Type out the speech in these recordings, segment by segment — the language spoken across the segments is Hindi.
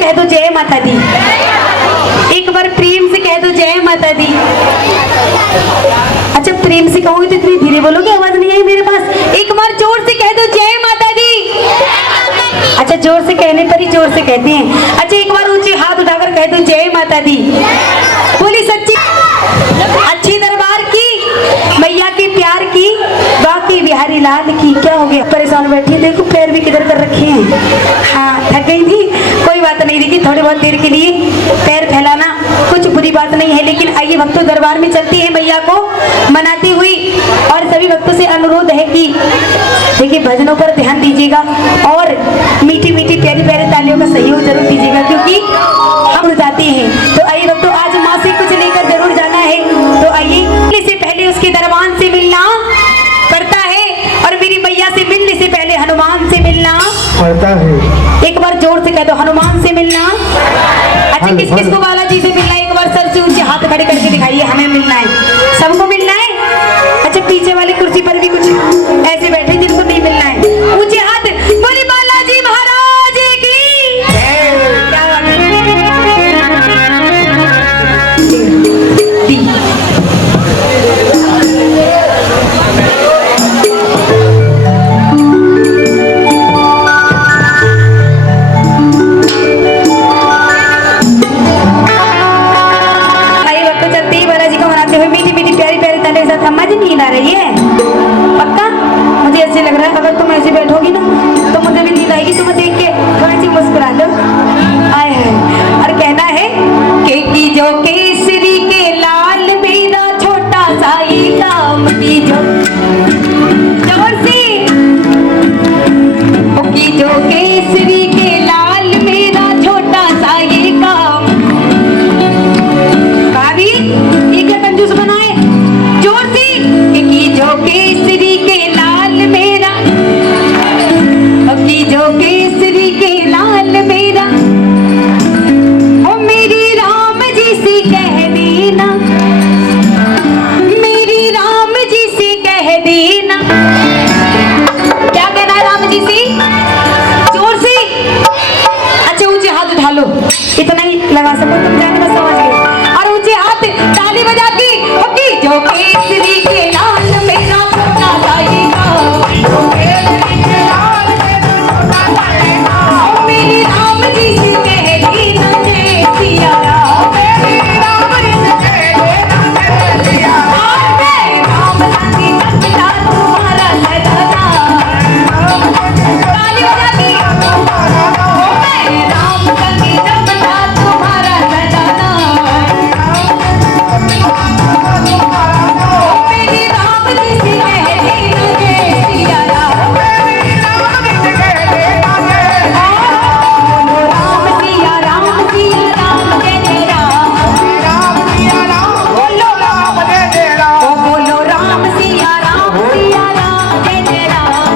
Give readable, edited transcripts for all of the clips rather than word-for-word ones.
कह दो जय माता दी। एक बार प्रेम से कह दो जय माता दी। अच्छा प्रेम से कहोगे तो इतनी धीरे बोलोगे, आवाज नहीं आई मेरे पास। एक बार जोर से कह दो जय माता दी। अच्छा जोर से कहने पर ही जोर से कहते हैं। अच्छा एक बार ऊंचे हाथ उठाकर कह दो जय माता दी। बोली सच्ची अच्छी दरबार की, मैया के प्यार की, बाकी बिहारी लाल की। क्या हो गया, परेशान बैठी है, देखो पैर भी किधर कर रखे हैं। हाँ थक गई थी, कोई बात नहीं। देखिए थोड़ी बहुत देर के लिए पैर फैलाना कुछ बुरी बात नहीं है, लेकिन आइए भक्तों दरबार में चलती है मैया को मनाती हुई। और सभी भक्तों से अनुरोध है कि देखिए भजनों पर ध्यान दीजिएगा और मीठी मीठी प्यारी प्यारी तालियों का सहयोग जरूर दीजिएगा, क्योंकि हम जाते हैं। तो आइए भक्तों आज माँ से कुछ लेकर जरूर जाना है। तो आइए से पहले उसके दरबान से मिलना पड़ता है, और मेरी मैया से मिलने से पहले हनुमान से मिलना पड़ता है। एक बार जोर से कह दो हनुमान से मिलना। अच्छा किस किस को बालाजी से मिलना है, एक बार सर से ऊंचे हाथ खड़े करके दिखाइए। हमें मिलना है, सबको मिलना है। अच्छा पीछे वाली कुर्सी पर भी कुछ ऐसे बैठे जिनको नहीं मिलना है, ऊंचे हाथ। बोली बालाजी महाराज की। क्या बात है। समझ नहीं आ रही है पक्का। मुझे ऐसे लग रहा है अगर तुम ऐसे बैठोगी ना तो मुझे भी नींद आएगी। तुम्हें देख के थोड़ी सी मुस्कुरा दो आए है। और कहना है कि जो केसरी के लाल मेरा छोटा सा ये काम की जो जोर से कि जो केसरी के लाल मेरा छोटा सा ये काम भाभी ये क्या कंजूस बनाए। जोर से कि जो केसरी के लाल मेरा, कि जो केसरी के लाल मेरा, ओ मेरी राम जी से कह देना, मेरी राम जी से कह देना। क्या कहना है राम जी से, जोर से। अच्छा ऊंचे हाथ उठा लो, इतना ही लगा सको तुम, जाने में समझ गए। और ऊंचे हाथ ताली बजा के जो केसरी के लाल मेरा छोटा सा ये काम, जो केसरी के लाल मेरा छोटा सा ये काम, मेरी राम जी से कह देना जय सिया राम, मेरी राम जी से कह देना जय सिया राम। मैं राम लागी जपता तुम्हारा सजना, ताली बजा के मैं राम लागी जपता तुम्हारा सजना। मेरी राम जी से कह देना जय सिया राम, मेरी राम जी से कह देना जय सिया राम। राम सिया राम सिया राम जय जय राम, राम सिया राम बोलो राम जय जय राम, ओ बोलो राम सिया राम जय जय राम।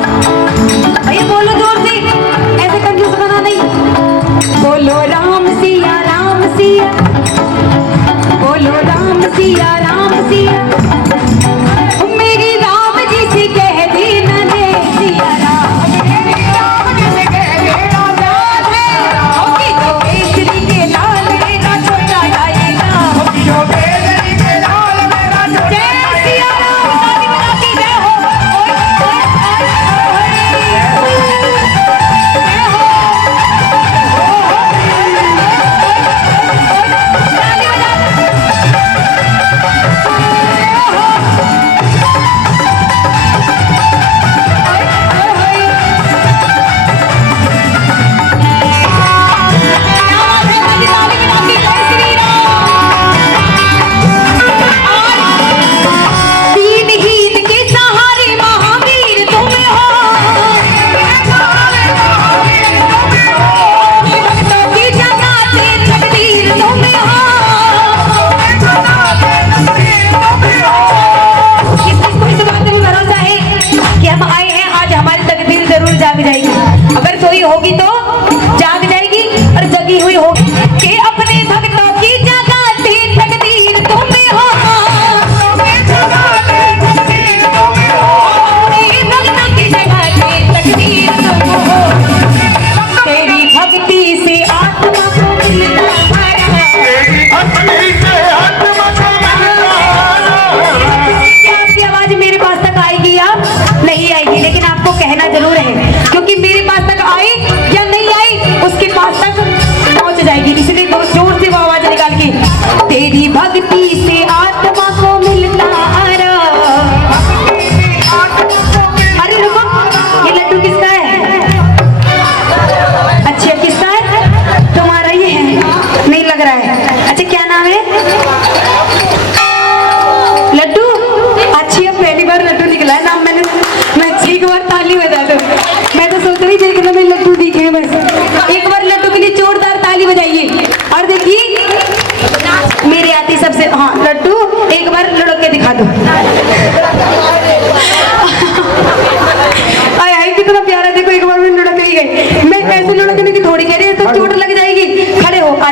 भैया बोलो जोर से, ऐसे कंजूस बना नहीं। बोलो राम सिया बोलो राम सिया मेरी राम जी से कह देना जय सिया राम, मेरी राम जी से कह देना जय राम। जो केसरी के लाल मेरा छोटा सा ये काम, जो केसरी के लाल मेरा जय सिया राम। ताली बजा के जय हो, ताली बजा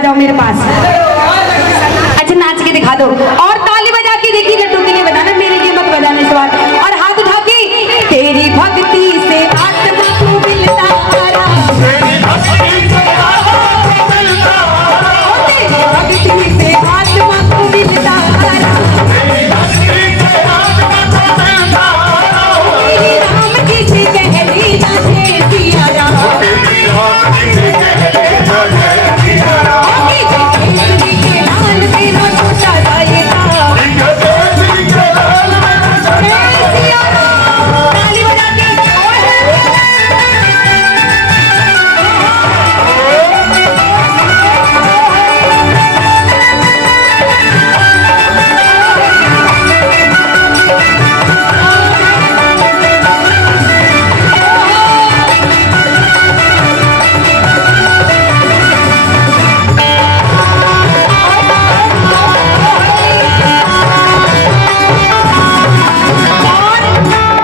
जाओ मेरे पास। अच्छा नाच के दिखा दो और ताली बजा के देखिए, लड्डू के लिए बताना, मेरे लिए मत बजाना इस बार। और हाथ उठा के तेरी भक्ति से आत्मा को मिलता तारा, तेरी भक्ति से आत्मा को मिलता तारा, तेरी भक्ति से आत्मा को मिलता तारा, तेरी भक्ति से आत्मा को मिलता तारा, तेरी राम जी से कह देना जय सिया राम, तेरी राम जी से कह देना जय सिया राम, तेरी के लाल तेरा छोटा जाएगा, तेरी के लाल मेरा छोटा सिया राम। ताली बजा के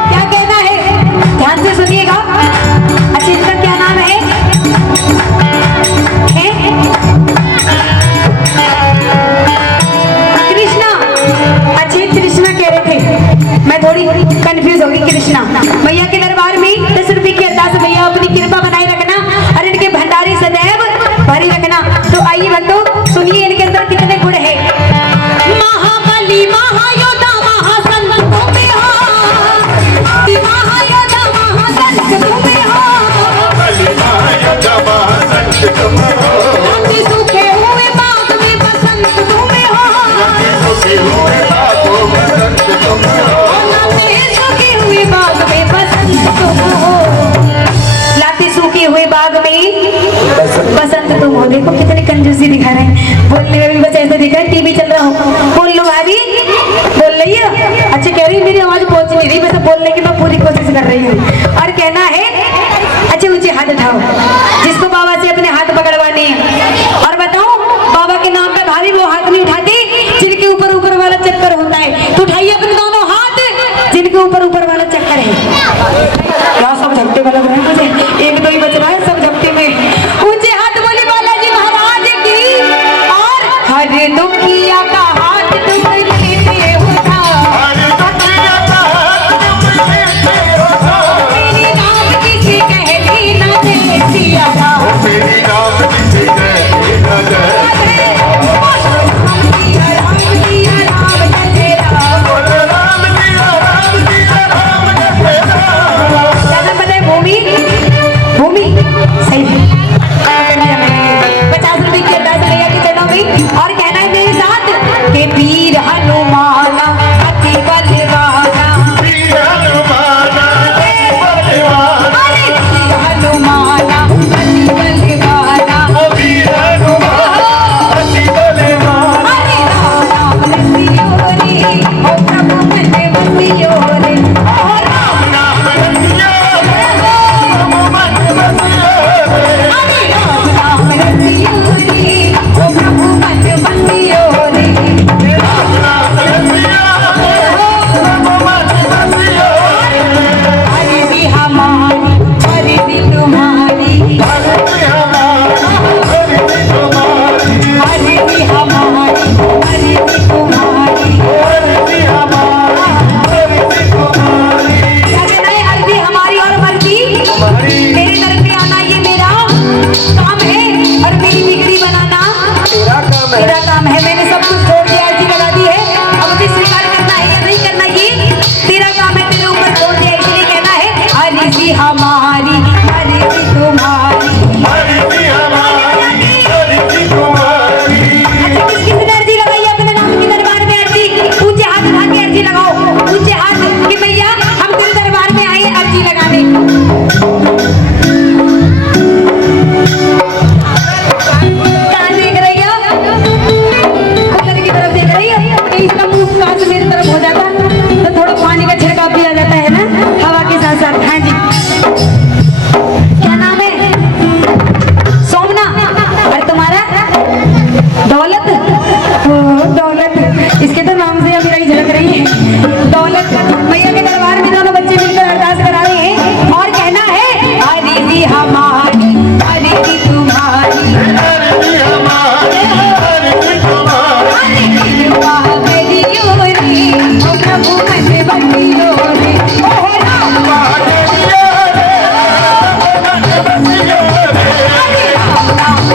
क्या कहना है, ध्यान से सुनिएगा। अच्छा इनका क्या नाम है? कृष्णा। अच्छे कृष्णा कह रहे थे, मैं थोड़ी कंफ्यूज हो गई। कृष्णा भैया के दरबार में 10 रुपए की अरदास, भैया अपनी कृपा बनाए रखना और इनके भंडारे सदैव भरी रखना। तो आइए भक्तों सुनिए इनके अंदर कितने गुण है। महाबली महायोद्धा महासंत तुम्हें हो, महायोद्धा महासंत तुम्हें हो, रात्रि सूखे हुए बाग में बसंत तुम्हें हो, रात्रि सूखे हुए बाग में बसंत तुम हो, लाते सूखे हुए बाग में बसंत तुम हो। देखो कितनी कंजूसी दिखा रहे हैं, बोलने में भी बस ऐसे दिख रहा है टीवी चल रहा हो। बोल लो भाभी, बोल रही है। अच्छा कह रही मेरी आवाज पहुंच नहीं रही, वैसे बोलने की मैं पूरी कोशिश कर रही हूँ। और कहना है, अच्छा ऊंचे हाथ उठाओ जिसको बाबा से अपने हाथ पकड़वाने हैं। और बताओ बाबा के नाम पे भारी वो हाथ नहीं उठाते जिनके ऊपर ऊपर वाला चक्कर होता है। तो उठाइए अपने दोनों हाथ जिनके ऊपर ऊपर वाला चक्कर है। क्या सब झपटे वाला है, मुझे एक दो ही बच रहा है, सब झपटे में। ऊंचे हाथ बोले बालाजी महाराज की। और हर दुखिया का हाथ तुम लेते हो था, हर दुखिया का हाथ तुम लेते हो था, तेरी नाम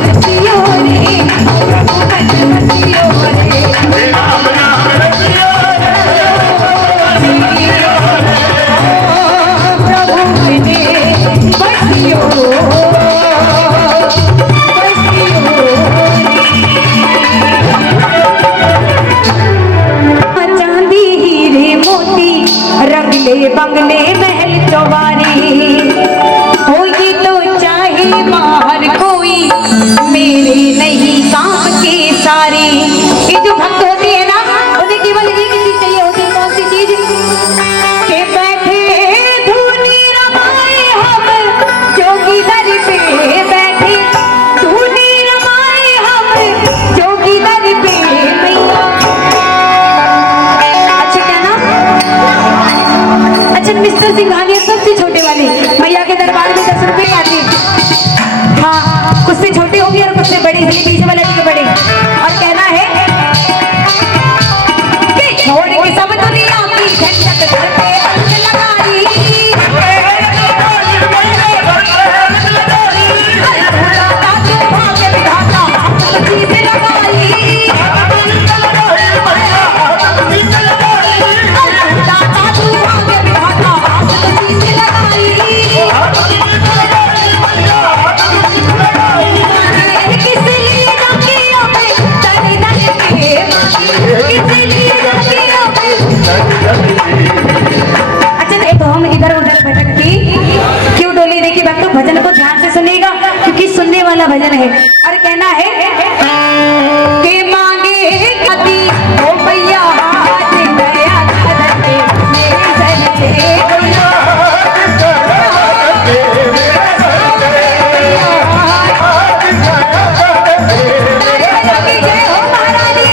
रसियो रे, रघुपति बसियो रे, राम नाम रसियो प्रभु मैंने बसियो चांदी हीरे मोती रंगले बंगले महल चौबारे, हो ये तो चाहे बाहर कोई मेरे नहीं काम के सारे। ये जो भक्त होते हैं ना, उन्हें केवल एक चीज चाहिए होती है, कौन सी चीज? के बैठे धूनी रमाए हम जोगी दर पे, बैठे धूनी रमाए हम जोगी दर पे मैया। अच्छा क्या नाम? अच्छा मिस्टर सिंघानिया सबसे छोटे वाले मैया के दरबार में 10 रुपए आते हैं। हाँ कुछ से छोटे होंगे और कुछ से बड़े, इसलिए पीछे वाले के बड़े। और कहना है कि छोड़ के सब दुनिया की झंझट घर पे अंग लगाई, हर थोड़ा ताकि भाग्य विधाता तुझी से लगाई, हर थोड़ा ताकि भाग्य विधाता तुझी से लगाई। किस लिए रखियो मैं तनी दर पे, किस लिए रखियो मैं। अच्छा नहीं तो हम इधर उधर भटकती क्यों डोली देखिए भक्तों, भजन को ध्यान से सुनेगा क्योंकि सुनने वाला भजन है। और कहना है के मांगे अति ओ मैया हाथ दया करके मेरे सर पे मैया जय हो महारानी।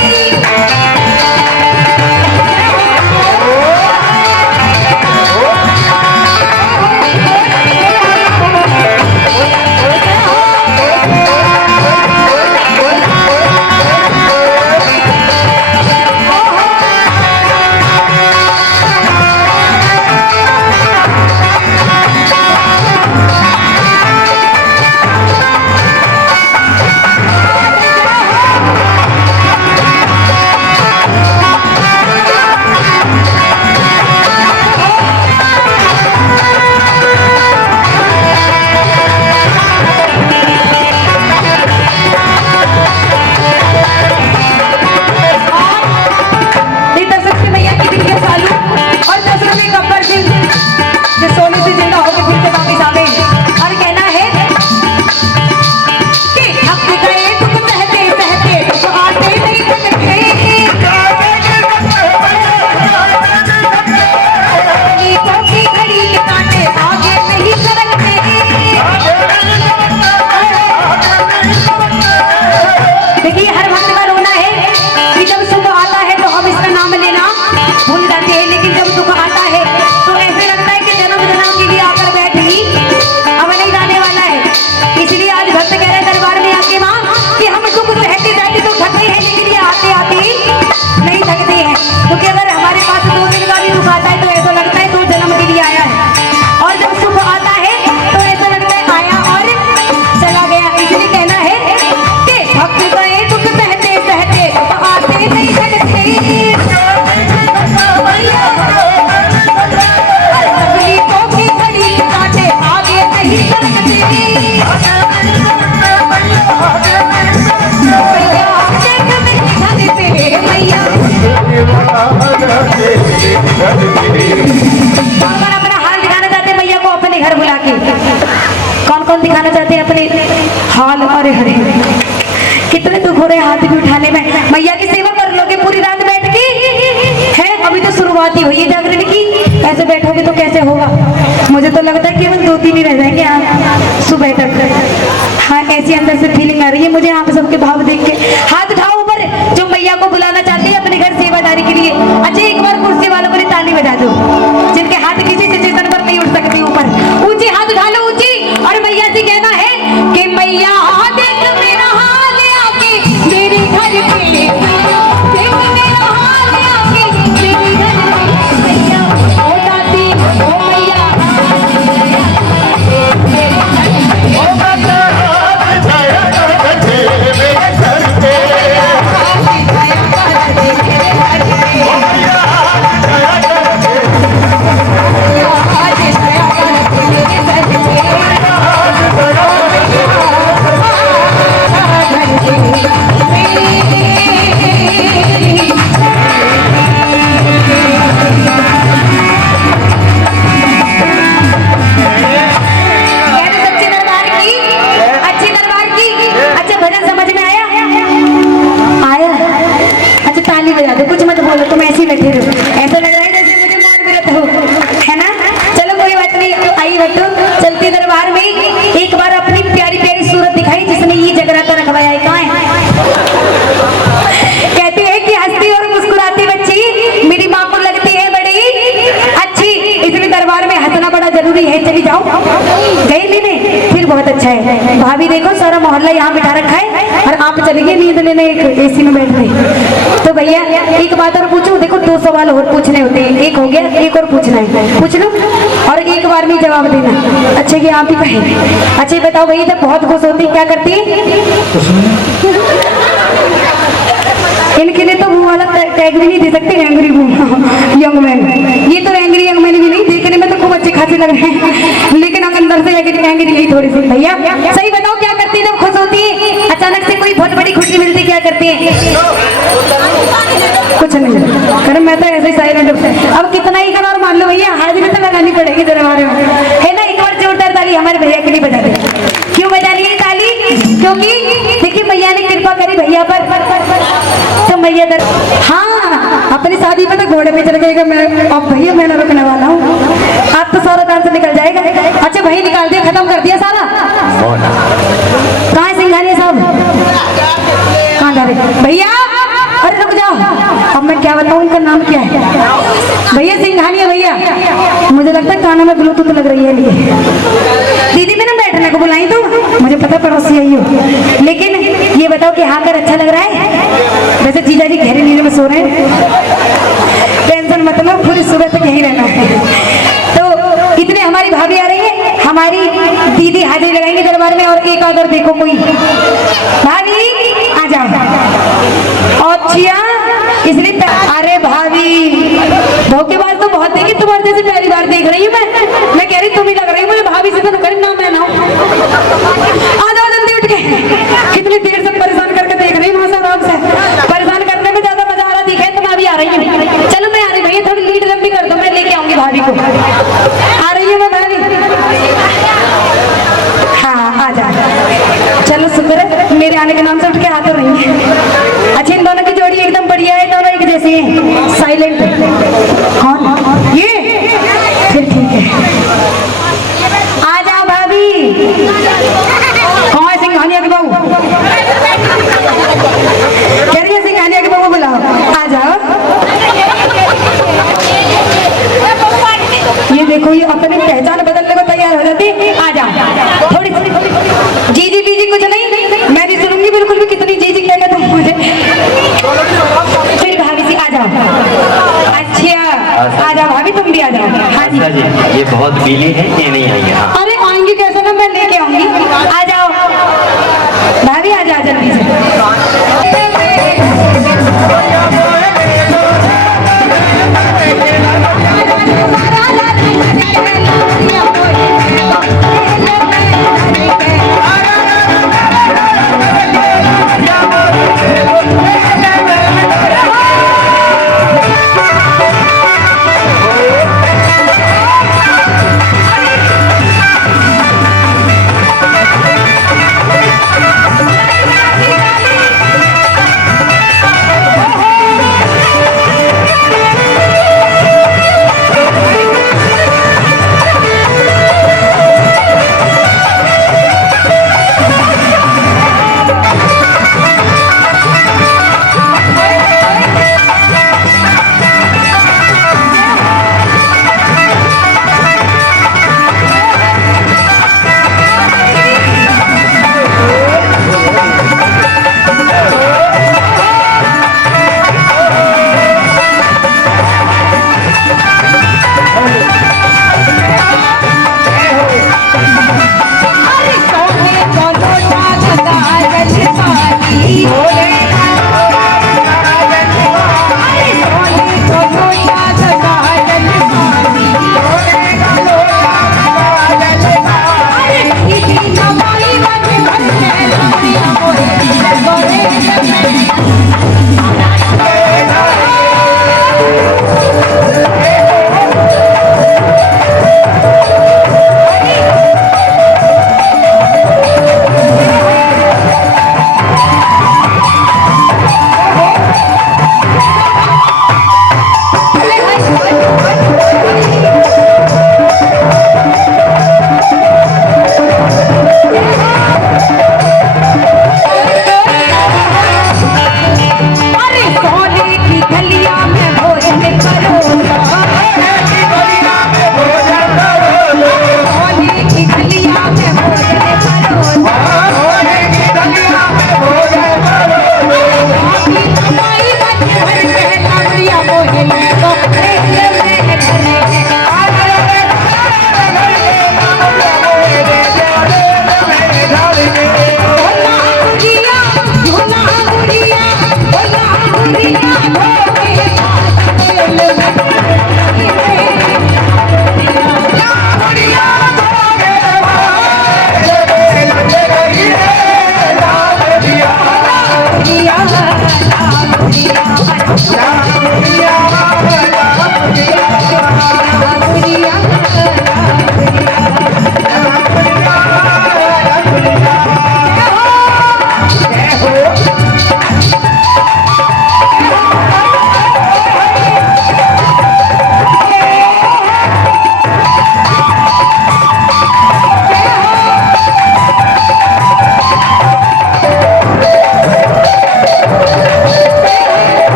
हाल अरे हरे कितने दुख हो रहे हाथ भी उठाने में। मैया की सेवा कर लोगे पूरी रात बैठ के है, अभी तो शुरुआत ही हुई है जागरण की, ऐसे बैठोगे तो कैसे होगा। मुझे तो लगता है केवल 2-3 ही रह जाएंगे आप सुबह तक। हाँ ऐसी अंदर से फीलिंग आ रही है मुझे आप सबके भाव देख के। हाथ उठाओ ऊपर जो मैया को बुलाना चाहते हैं अपने घर सेवादारी के लिए। अच्छा एक बार कुर्सी वालों को ताली बजा दो जिनके हाथ किसी सिचुएशन पर नहीं उठ सकते, ऊपर ऊंचे हाथ उठा लो ऊंची, और मैया से कहना है कि मैया देख मेरा हाल आके मेरे घर पे, देख मेरा हाल आके मेरे घर पे मैया ओ दादी ओ मैया मेरे घर पे। बैठे रहो, ऐसा लग रहा है जैसे मुझे मौन व्रत हो, है ना। चलो कोई बात नहीं, आई बट्टू चलती दरबार में एक बार अपनी प्यारी प्यारी सूरत दिखाई जिसने ये जगराता रखवाया है। कहाँ है? कहती है कि हंसती और मुस्कुराती बच्ची मेरी माँ को लगती है बड़ी अच्छी, इसलिए दरबार में हंसना बड़ा जरूरी है। चली जाओ, गई लेने, फिर बहुत अच्छा है। भाभी देखो सारा मोहल्ला यहाँ बिठा रखा है और आप चली गई नींद लेने एक एसी में बैठ गई। तो भैया एक बात और पूछूं, देखो 2 सवाल और पूछने होते हैं, एक हो गया, एक और पूछना है, पूछ लो और एक बार में जवाब देना। अच्छा कि आप ही कहें। अच्छा ये बताओ भैया जब बहुत खुश होती क्या करती है? इनके लिए तो वो वाला टैग भी नहीं दे सकते, एंग्री यंग मैन। ये तो एंग्री यंग मैन भी नहीं, देखने में तो खूब अच्छे खासे लग रहे हैं लेकिन अब अंदर से एंग्री यही थोड़ी सी। भैया सही बताओ क्या करती है जब खुश होती है? अचानक से कोई बहुत बड़ी खुशी मिलती क्या करती है? कुछ नहीं, अरे मैं तो ऐसे ही साइलेंट। अब कितना ही करो और मान लो भैया हाजिरी तो लगानी पड़ेगी दरबार में, है ना। एक बार जोरदार ताली हमारे भैया के लिए बजा दे। क्यों बजानी है ताली? क्योंकि देखिए मैया ने कृपा करी भैया पर, तो मैया हाँ अपनी शादी पे तो घोड़े पे चल गएगा। मैं अब भैया मैं ना रुकने वाला हूँ, आप तो सारा काम से निकल जाएगा। अच्छा भाई निकाल दिया, खत्म कर दिया सारा। कहाँ है सिंघानिया साहब? कहाँ जा रहे भैया? अरे रुक जाओ, अब मैं क्या बताऊँ उनका नाम क्या है? भैया सिंघानिया भैया, मुझे लगता है कानों में ब्लूटूथ लग रही है लिए। दीदी मैंने बैठने को बुलाई तो मुझे पता पड़ोसी आई हो, लेकिन ये बताओ कि हाँ कर अच्छा लग रहा है? वैसे जीजा जी गहरी नींद में सो रहे हैं, टेंशन मत लो, पूरी सुबह तक यही रहना है। तो इतने हमारी भाभी आ रही है, हमारी दीदी हाजिरी लगाएंगे दरबार में। और एक अगर देखो कोई भाभी आ जाओ और छिया इसलिए अरे भाभी धोखेबाज तो बहुत देखी, तुम्हारे जैसे पहली बार देख रही हूँ मैं कह रही तुम ही लग रही हूँ मुझे भाभी से, तो करी नाम लेना। आ जाओ जल्दी उठ के, कितनी देर से परेशान करके देख रही हूँ आराम से। परेशान करने में ज्यादा मजा आ रहा दिखे तुम अभी आ रही है। चलो मैं आ रही भैया, थोड़ी लीड लंबी कर दो, मैं लेके आऊंगी भाभी को। आ रही है मैं भाभी, हाँ आ जा। चलो शुक्र है मेरे आने के नाम से उठ के आ तो रही है। अच्छा इन दोनों की जोड़ी एकदम बढ़िया है, दोनों एक जैसे हैं, साइलेंट। कौन ये? फिर ठीक है, आ जाओ भाभी। कौन है सिंघानिया के बहू? कह रही है सिंघानिया के बहू बुलाओ, आ जाओ। ये देखो ये अपनी पहचान बदलने को तैयार हो जाती, आ जाओ। थोड़ी जीजी बीजी कुछ नहीं, मैं नहीं सुनूंगी बिल्कुल भी, कितनी जीजी कहेगा तुम मुझे। फिर भाभी जी आ जाओ। अच्छा आ जाओ भाभी, तुम भी आ जाओ। हाँ जी ये बहुत गीली है, ये नहीं आएंगे। हाँ अरे आएंगी कैसे ना, मैं लेके आऊंगी। आ जाओ भाभी, आ जाओ जल्दी से।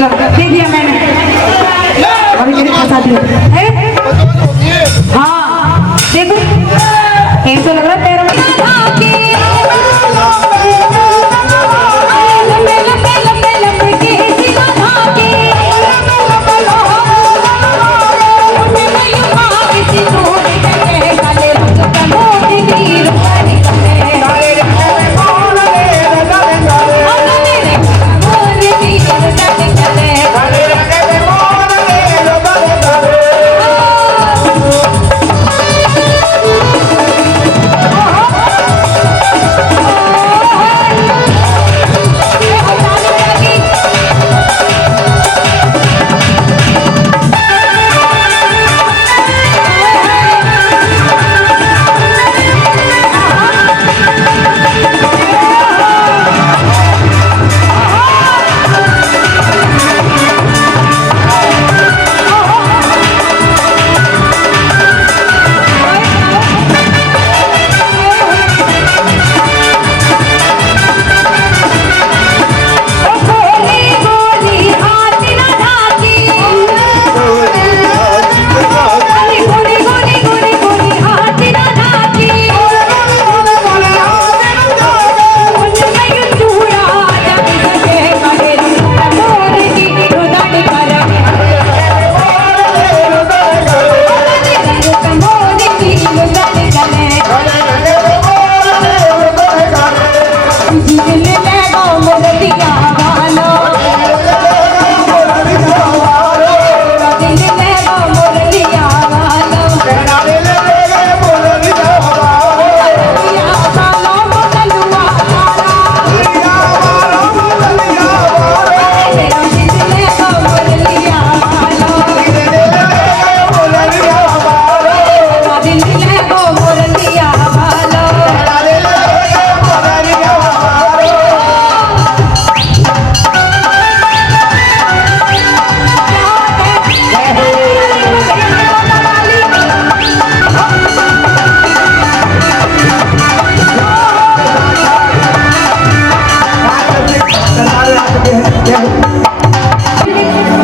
लो, दे दिया मैंने और ये फंसा दिया है। हाँ देखो एक तो लग रहा है पैरों में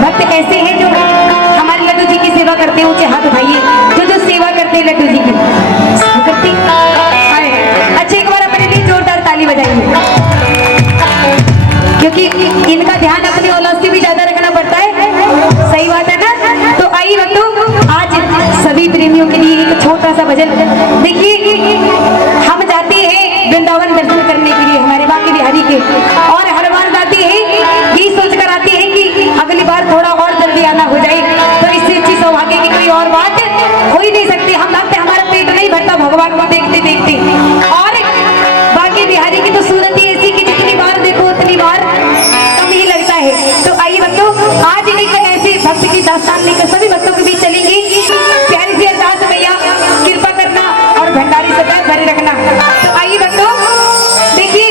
भक्त ऐसे हैं जो हमारे लड्डू जी की सेवा करते हैं। ऊंचे हाथ उठाइए जो सेवा करते हैं लड्डू जी की करती। अच्छा एक बार अपने लिए जोरदार ताली बजाइए क्योंकि इनका ध्यान अपनी औलाद से भी ज्यादा रखना पड़ता है। सही बात है ना। तो आइए बच्चों आज सभी प्रेमियों के लिए एक छोटा सा भजन। देखिए हम जाते हैं वृंदावन दर्शन करने के लिए हमारे बाकी बिहारी के, और हर बार जाते हैं ये सोच कर आते हैं कि अगली बार थोड़ा और जल्दी आना हो जाए। तो इससे अच्छी सौभाग्य की कोई और बात हो ही नहीं सकती। हम लगते हमारा पेट नहीं भरता भगवान को देखते देखते। और बाकी बिहारी की तो सूरत ही ऐसी कि जितनी बार देखो उतनी बार कम ही लगता है। तो आइए बच्चों आज एक ऐसे भक्त की दास्तान लेकर सभी भक्तों के बीच चलेंगे। प्यारी सी अरदास भैया कृपा करना और भंडारी सदैव भरे रखना। तो आइए बच्चों देखिए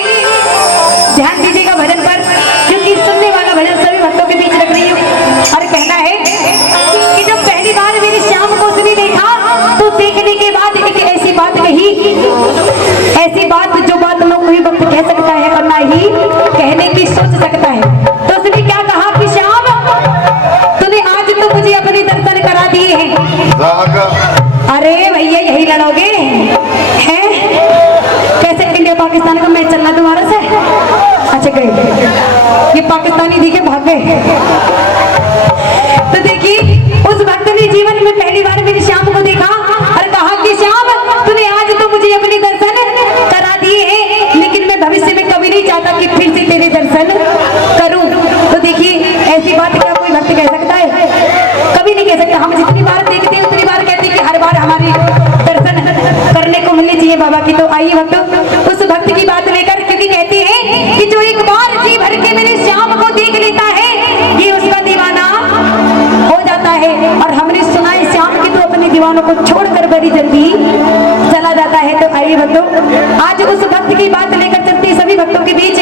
ध्यान दीजिएगा भजन पर क्योंकि सुनने वाला भजन सभी भक्तों के बीच रख रही हूँ। और कहना है कि जब पहली बार मेरी श्याम को उसने देखा तो देखने के बाद एक ऐसी बात कही, ऐसी बात जो बात न कोई वक्त कह सकता है और ना ही कहने की सोच सकता है। तो उसने क्या कहा कि श्याम तूने आज तो मुझे अपने दर्शन करा दिए हैं। अरे भैया यही लड़ोगे हैं? कैसे इंडिया पाकिस्तान का मैच चलना तुम्हारा से? अच्छा गए ये पाकिस्तानी दिखे भाग गए। तो देखिए उस भक्त ने जीवन में पहली बार मेरी श्याम को देखा और कहा कि श्याम तूने आज तो मुझे अपने दर्शन करा दिए हैं, लेकिन मैं भविष्य में कभी नहीं चाहता कि फिर से तेरे दर्शन करूं। तो देखिए ऐसी बात क्या कोई भक्त कह सकता है? कभी नहीं कह सकता। हम जितनी बार देखते हैं उतनी बार कहते हैं कि हर बार हमारी दर्शन करने को मिलनी चाहिए बाबा की। तो आइए भक्त उस भक्त की बात लेकर क्योंकि कहते हैं कि जो एक बार जी भर के मेरे श्याम को देख लेता है ये उसका दीवाना हो जाता है। और हमने सुना है श्याम की तो अपने दीवानों को छोड़कर बड़ी जल्दी चला जाता है। तो आइए भक्तों आज उस भक्त की बात लेकर चलते सभी भक्तों के बीच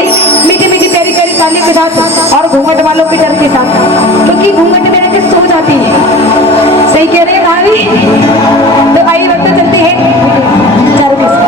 मीठी मीठी प्यारी प्यारी ताली के साथ और घूंघट वालों के डर के साथ, क्योंकि घूंघट में रहकर सो जाती है। सही कह रहे हैं भाभी। तो आइए भक्तों चलते हैं चारों के साथ।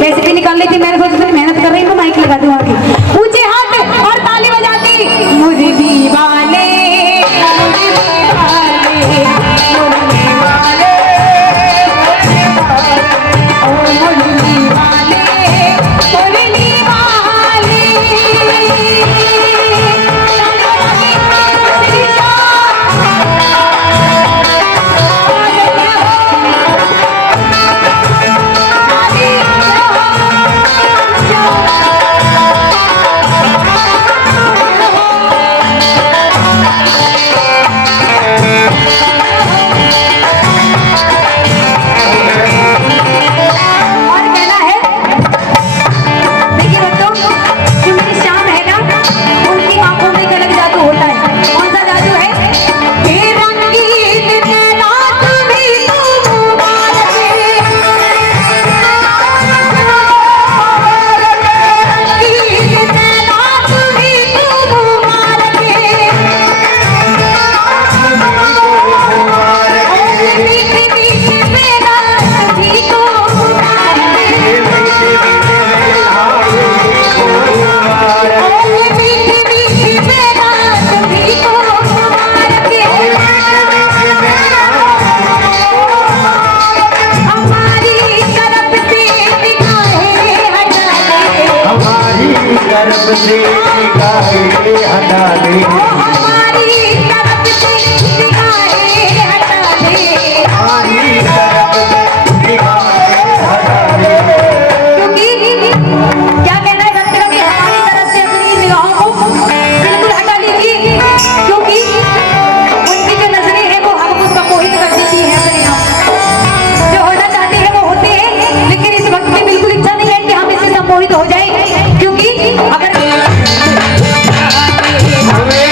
वैसे भी निकाल लेती, मैंने सोचा था मेहनत कर रही हूँ तो माइक लगा दूँ आगे। ऊंचे हाथ और ताली बजाती, मुझे दीवाने गर्भ से निगाहें हटा दे, हमारी तरफ से निगाहें हटा दे, हमारी तरफ से निगाहें हटा दे। क्योंकि क्या कहना है भक्तों की, हमारी तरफ से अपनी निगाहों को बिल्कुल हटा लीजिए, क्योंकि उनकी जो नजरें हैं वो हमको सम्मोहित कर देती है अपने आप। जो होना चाहते हैं वो होते हैं, लेकिन इस वक्त की बिल्कुल इच्छा नहीं है कि हम इससे सम्मोहित हो जाए, क्योंकि अगर हमें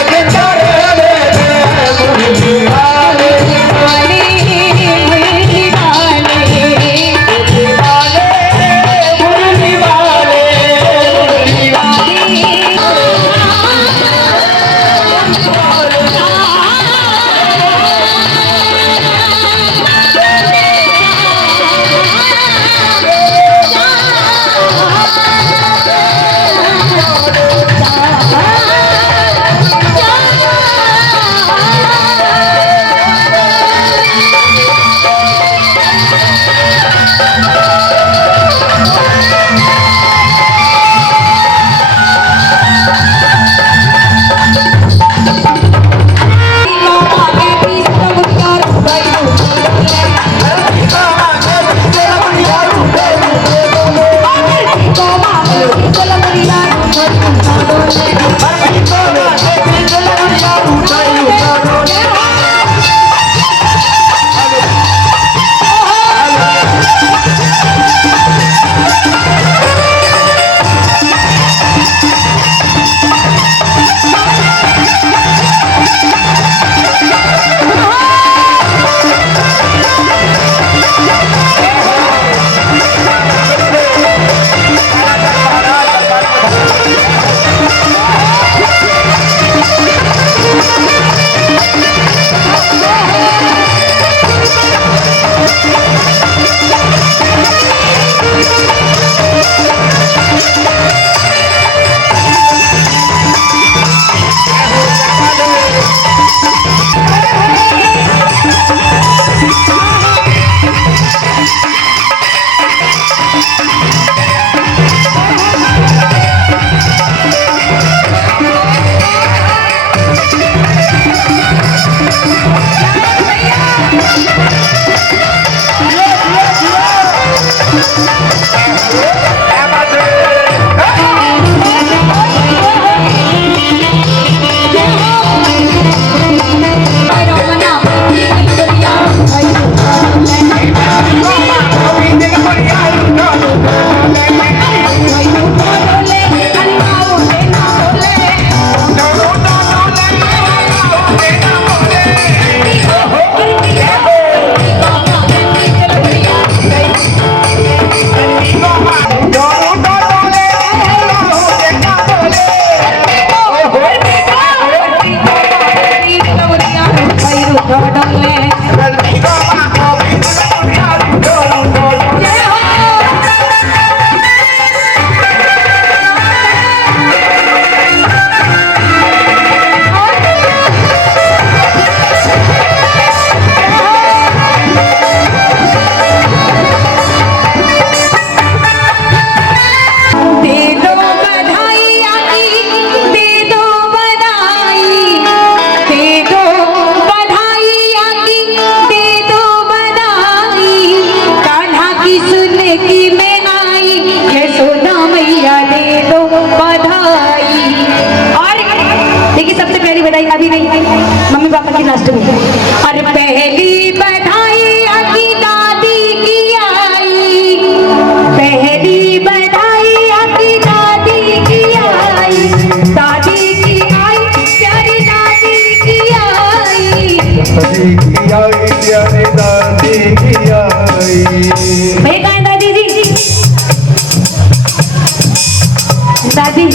दादी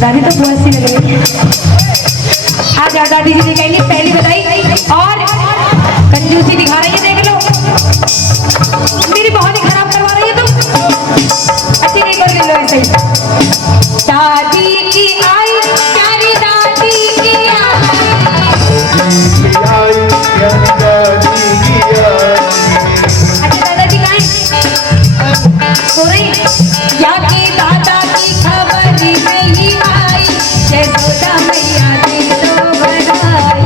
दादी तो बुआ सी लग रही है। आ जाओ दादी जी कहेंगे पहली बधाई और कंजूसी दिखा रही है, देख लो मेरी बहुत ही खराब करवा रही है तुम। अच्छी नहीं कर लो ऐसे ही। दादी की आई प्यारी दादी की आई दादी की आई। अच्छा दादाजी कहाँ हो रही या कि दादा की खबर नहीं आई, जसोदा मैया दी तो बधाई।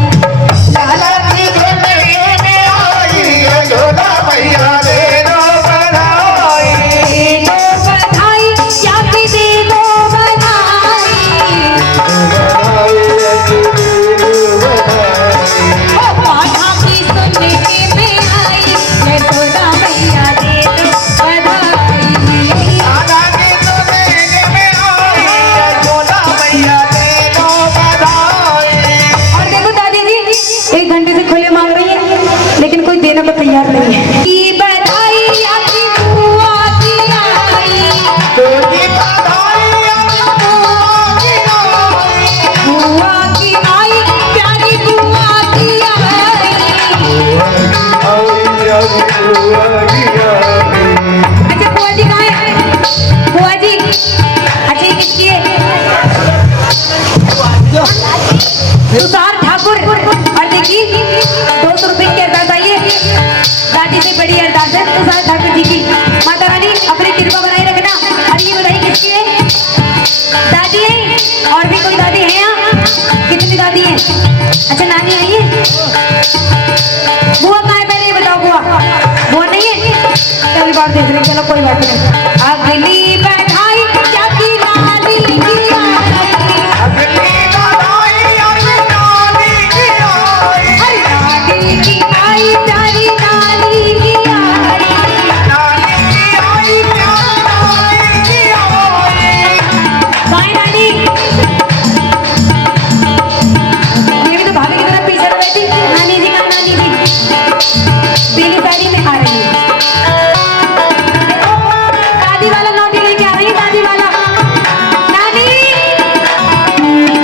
लाला की गोदी में आई यशोदा मैया दे दो बधाई। दे दो बधाई या कि दे दो बधाई। ओ पाठा की सुनने में आई, जसोदा मैया दे दो बधाई। लाला की गोदी में आई यशोदा मैया दे दो बधाई। और देखो दादी जी 1 घंटे से खुले मांग रही है लेकिन कोई देने को तैयार नहीं है। की बधाई या की बुआ की आई, तुझी बधाई बुआ की आई प्यारी बुआ की आई। अच्छा बुआ जी कहाँ है? बुआ जी अच्छा ये किसकी है? तुषार ठाकुर। और देखिए 200 रुपए की अरदास आई है, दादी से बड़ी अरदास है तुषार ठाकुर जी की। माता रानी अपनी कृपा बनाए रखना। और ये बताइए किसकी है? दादी है और भी कोई दादी है यहाँ? कितनी दादी है? अच्छा नानी आई है। बुआ कहाँ है पहले ये बताओ। बुआ नहीं है? पहली बार देख रहे हैं, चलो कोई बात नहीं। अगली बधाई क्या की नानी की आई। अगली बधाई नानी की आई। अरे नानी की आई प्यारी नानी की आई। नानी की आई नानी की आई। बाय नानी। ये भी तो भाभी की तरफ पीछे बैठी। नानी जी का नानी जी पीली साड़ी में आ रही है। दादी वाला नोटी लेके आ रही है, दादी वाला। नानी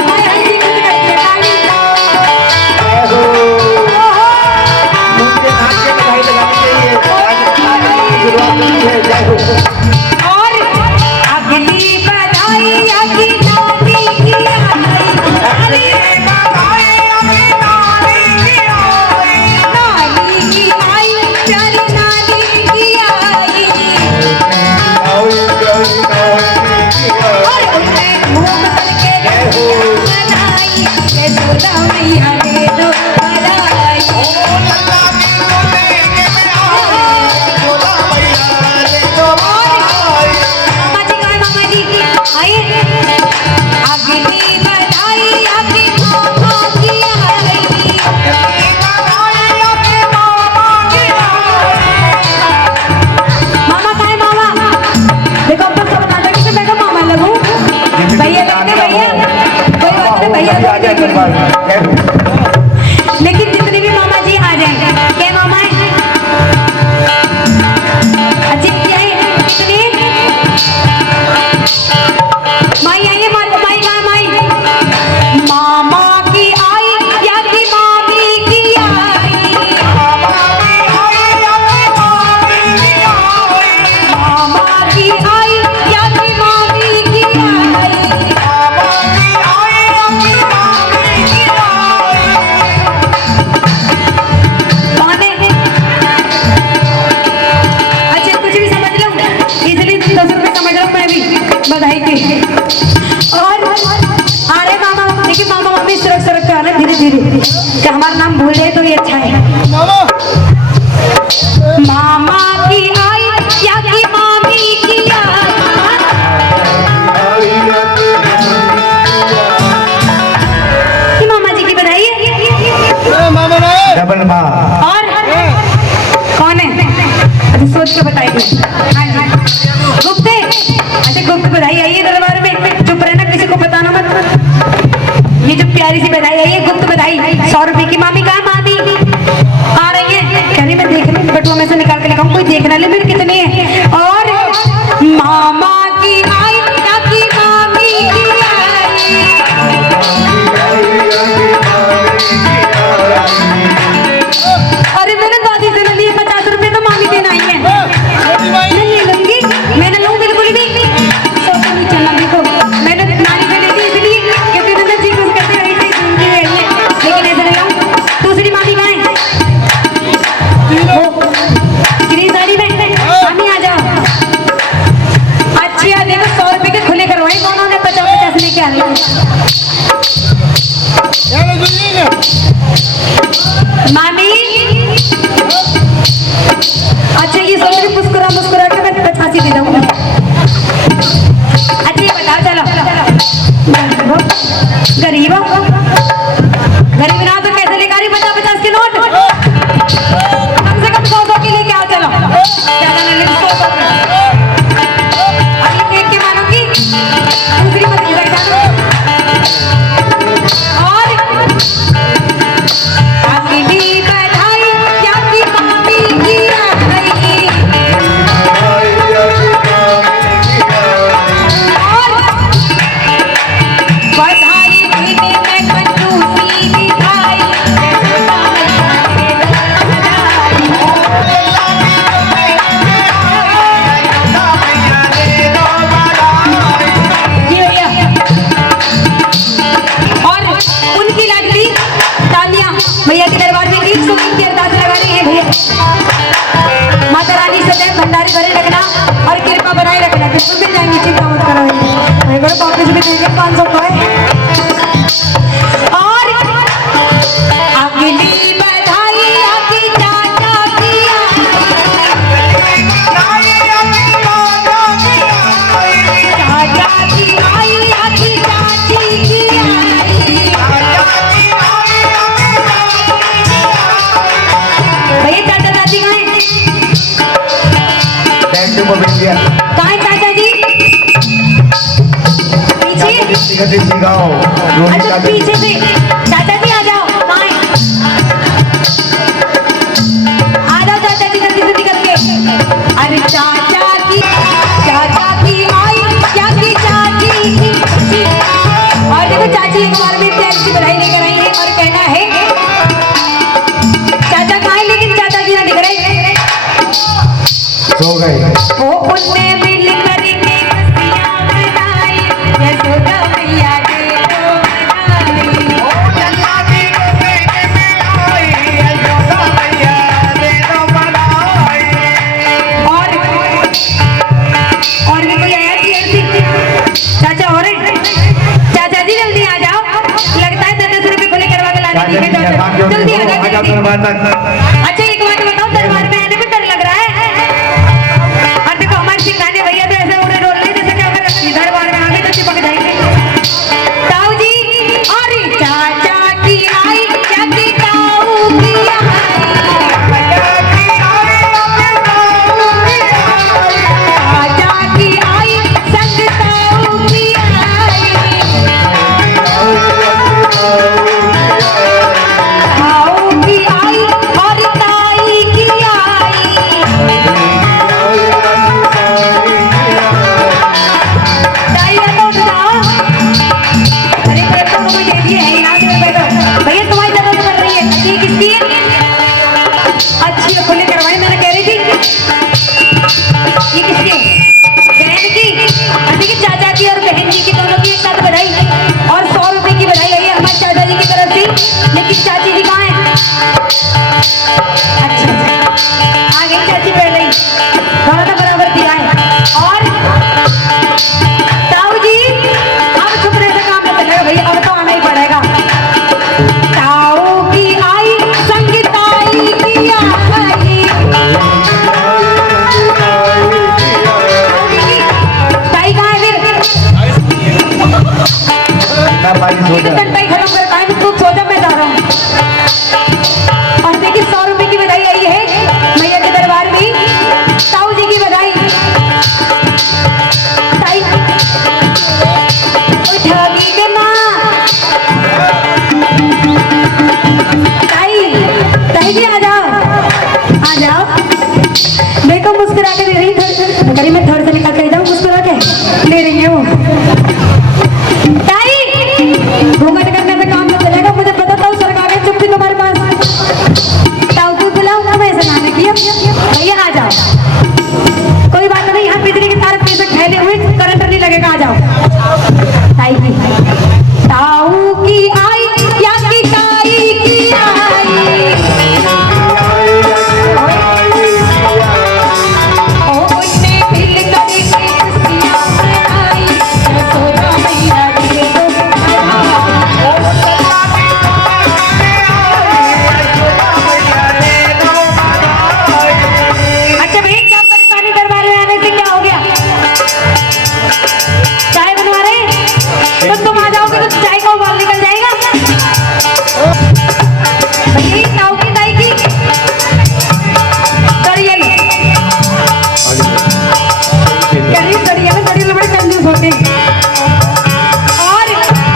हाय हाय जी कुछ करती है नानी। ओहो मुझे नाच के बधाई लगानी चाहिए। आज की शुरुआत हुई है। जय हो। और अगली बधाई अगली नानी की आई। अगली बधाई नानी की आई। नानी की आई प्यारी नानी की आई। और उन्हें घूम करके बनाई, यशोदा मैया दे दो बधाई। मामा जी कहाँ है? मामा जी आइए। अगली बधाई अगली मामा की आई। मामा कहाँ है? मामा देखो अब तो सब बता दो कि मैं तो मामा लगूं। भैया लगते भैया कोई बात नहीं, भैया लगते। लेकिन जितने भी मामा जी आ जाए क्या मामा है? अच्छी क्या है? कितनी माई आई है? माई कहाँ है? माई मामा की आई या की मामी की आई। मामा की आई या की मामी की आई। कौन है? अच्छा कुछ भी समझ लो, इजली 10 रुपए समझ लो मैं भी बधाई के। और अरे मामा देखिए मामा मम्मी सुरख के आना धीरे धीरे कि हमारा नाम भूल जाए तो ये अच्छा है। मामा की आई या की मामी की आई। कि मामा जी की बधाई है। डबल माँ। और कौन है? अच्छा सोच के बताइए। हाँ जी गुप्ते। अच्छा गुप्त बधाई आई है दरबार में, चुप रहना किसी को बताना मत। ये जो प्यारी सी बधाई आई है गुप्त बधाई 100 रुपए की। मामी कहाँ? मामी आ रही है। कह रही मैं देख लूँ बटुआ में से निकाल के लगाऊँ, कोई देखना ले मेरे कितने हैं। और मामा की आई या की मामी अच्छा ये सोच रही मुस्कुरा मुस्कुरा के मैं 85 दे दूंगा। अच्छा ये बताओ चलो गरीब हो गरीब ना तो कैसे लेकर आ रही 50-50 के नोट कम से कम 100 के लेके आओ चलो ज्यादा नहीं लेकिन 100 के और ये देख के मानोगी दूसरी मत रख जाना और अगली बधाई क्या की मामी की आई और बधाई देने में कंजूसी दिखाई जैसे जी भैया और उनकी लाडली तानिया भैया के दरबार में 103 की अरदास लगा रही है भैया माता रानी सदैव भंडारे भरे रखना और कृपा बनाए रखना बिल्कुल मिल जाएंगी चिंता मत करो भैया बड़े पॉकेट में देंगे 500 का है और अगली बधाई आपकी चाचा की चाचा की आई आपकी चाची की आई भैया चाचा चाची कहाँ है चाचा जी पीछे अच्छा पीछे से चाचा जी आ जाओ कहाँ है आ जाओ चाचा जी जल्दी जल्दी करके अरे चाचा की आई क्या की चाची की और देखो चाची एक बार में प्यार की बधाई लेकर आई है और कहना है चाचा कहाँ है लेकिन चाचा जी ना दिख रहे सो गए वो उनने मिल करके खुशियां मनाई यशोदा मैया ने तो मनाई और भी कोई आया थी ऐसी चाचा और है चाचा जी जल्दी आ जाओ लगता है 10 रुपए खुले करवा के लाने के लिए जल्दी आ जाओ जल्दी। अच्छा एक बात बताओ दरबार में आने में डर लग रहा है और देखो हमारे सिंगाने भैया तो ऐसे उड़े डोल रहे जैसे कि अगर दरबार में आगे तो चिपक जाएंगे ताऊ जी और चाचा की आई क्या की ताऊ की आई चाचा की आई संग ताऊ की आई ताऊ की आई और चाय बनवा रहे हैं? तो तुम आ जाओगे तो चाय का उबाल निकल जाएगा। भैया चाव की दाई की दरिया दरिया में दरिया बड़े कंजूस होते हैं। और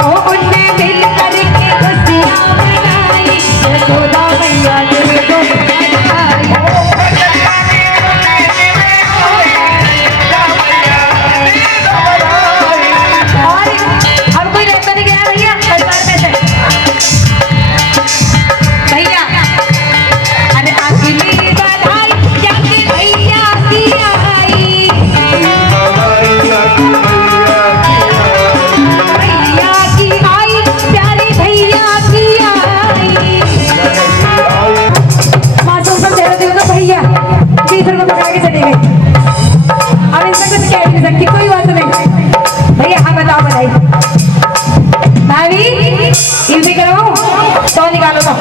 वो उनने मिल करके खुशियां मनाई, यशोदा मैया ने तो मनाई। और अब कोई रहता नहीं गया भैया बाजार में से। भैया अरे अगली बधाई जाके भैया की आई, भैया की आई, प्यारी भैया की आई। मासूम पर चेहरा देखो भैया 20 रुपये पकड़ा के चले गए। अब इनसे कुछ कह नहीं सकती, कोई बात नहीं। भैया हाँ बताओ बधाई। भाभी इनसे करवाऊं 100 निकालो तो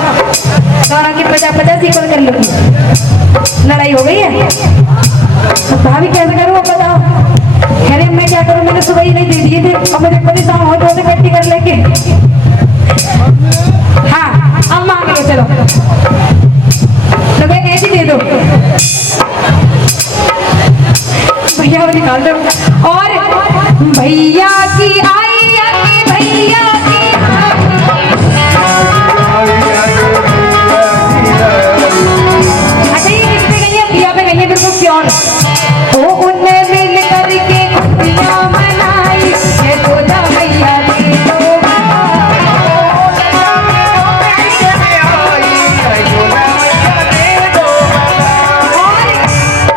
दोनों की 50-50 इक्वल कर लूंगी। लड़ाई हो गई है तो भाभी कैसे करूँ अब बताओ। अरे मैं क्या करूँ, मैंने सुबह ही नहीं दे दिए थे और मुझे परेशान हो तो इकट्ठी कर लेके। हाँ अब मांग लो चलो, तो मैं ऐसी दे दो भैया वो निकाल दो। और भैया की आई आके भैया की आई। अच्छा ये किस पे गई है? भैया पे गई है बिल्कुल प्योर। ओ उनने मिल करके खुशियां मनाई, यशोदा मैया ने तो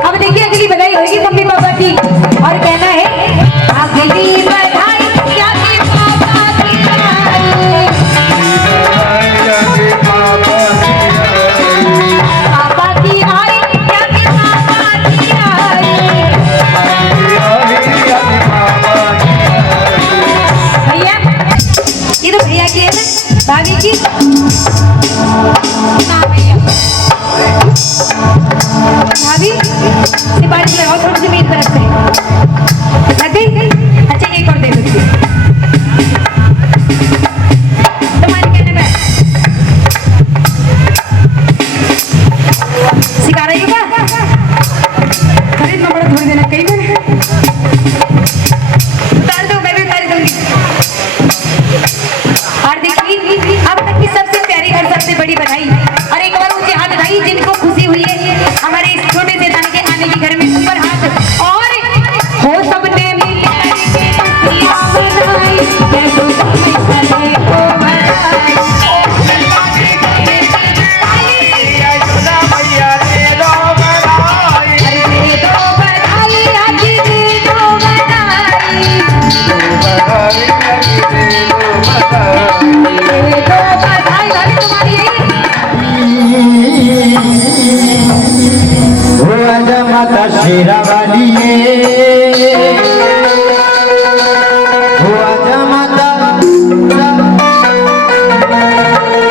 अब देखिए अगली बधाई होगी मम्मी पापा की। और कहना है अगली बधाई क्या के पापा की आई, पापा की आई क्या के पापा की आई। भैया ये तो भैया की है ना, भाभी की ना भैया। भाभी सिपाही लगाओ थोड़ी सी मेरी तरफ से, लग गई? अच्छा एक और दे दो तुम्हारे कहने पे। सिखा रही हो क्या? अरे इतना बड़ा थोड़ी देना कहीं में उतार दो, मैं भी उतार दूंगी। और देखिए अब तक की सबसे प्यारी और सबसे बड़ी बधाई, और एक बार ऊंचे हाथ उठाइए जिनको खुशी हुई है हमारे इस छोटे से दान के आने की। घर में ऊपर हाथ और हो सबने मिल करके खुशियां मनाई, यशोदा मैया ने तो मनाई। अरे दे दो बधाई आज दे दो बधाई, दे दो बधाई। भाभी तुम्हारी यही वो आजा माता शेरा वाली है, वो आजा माता।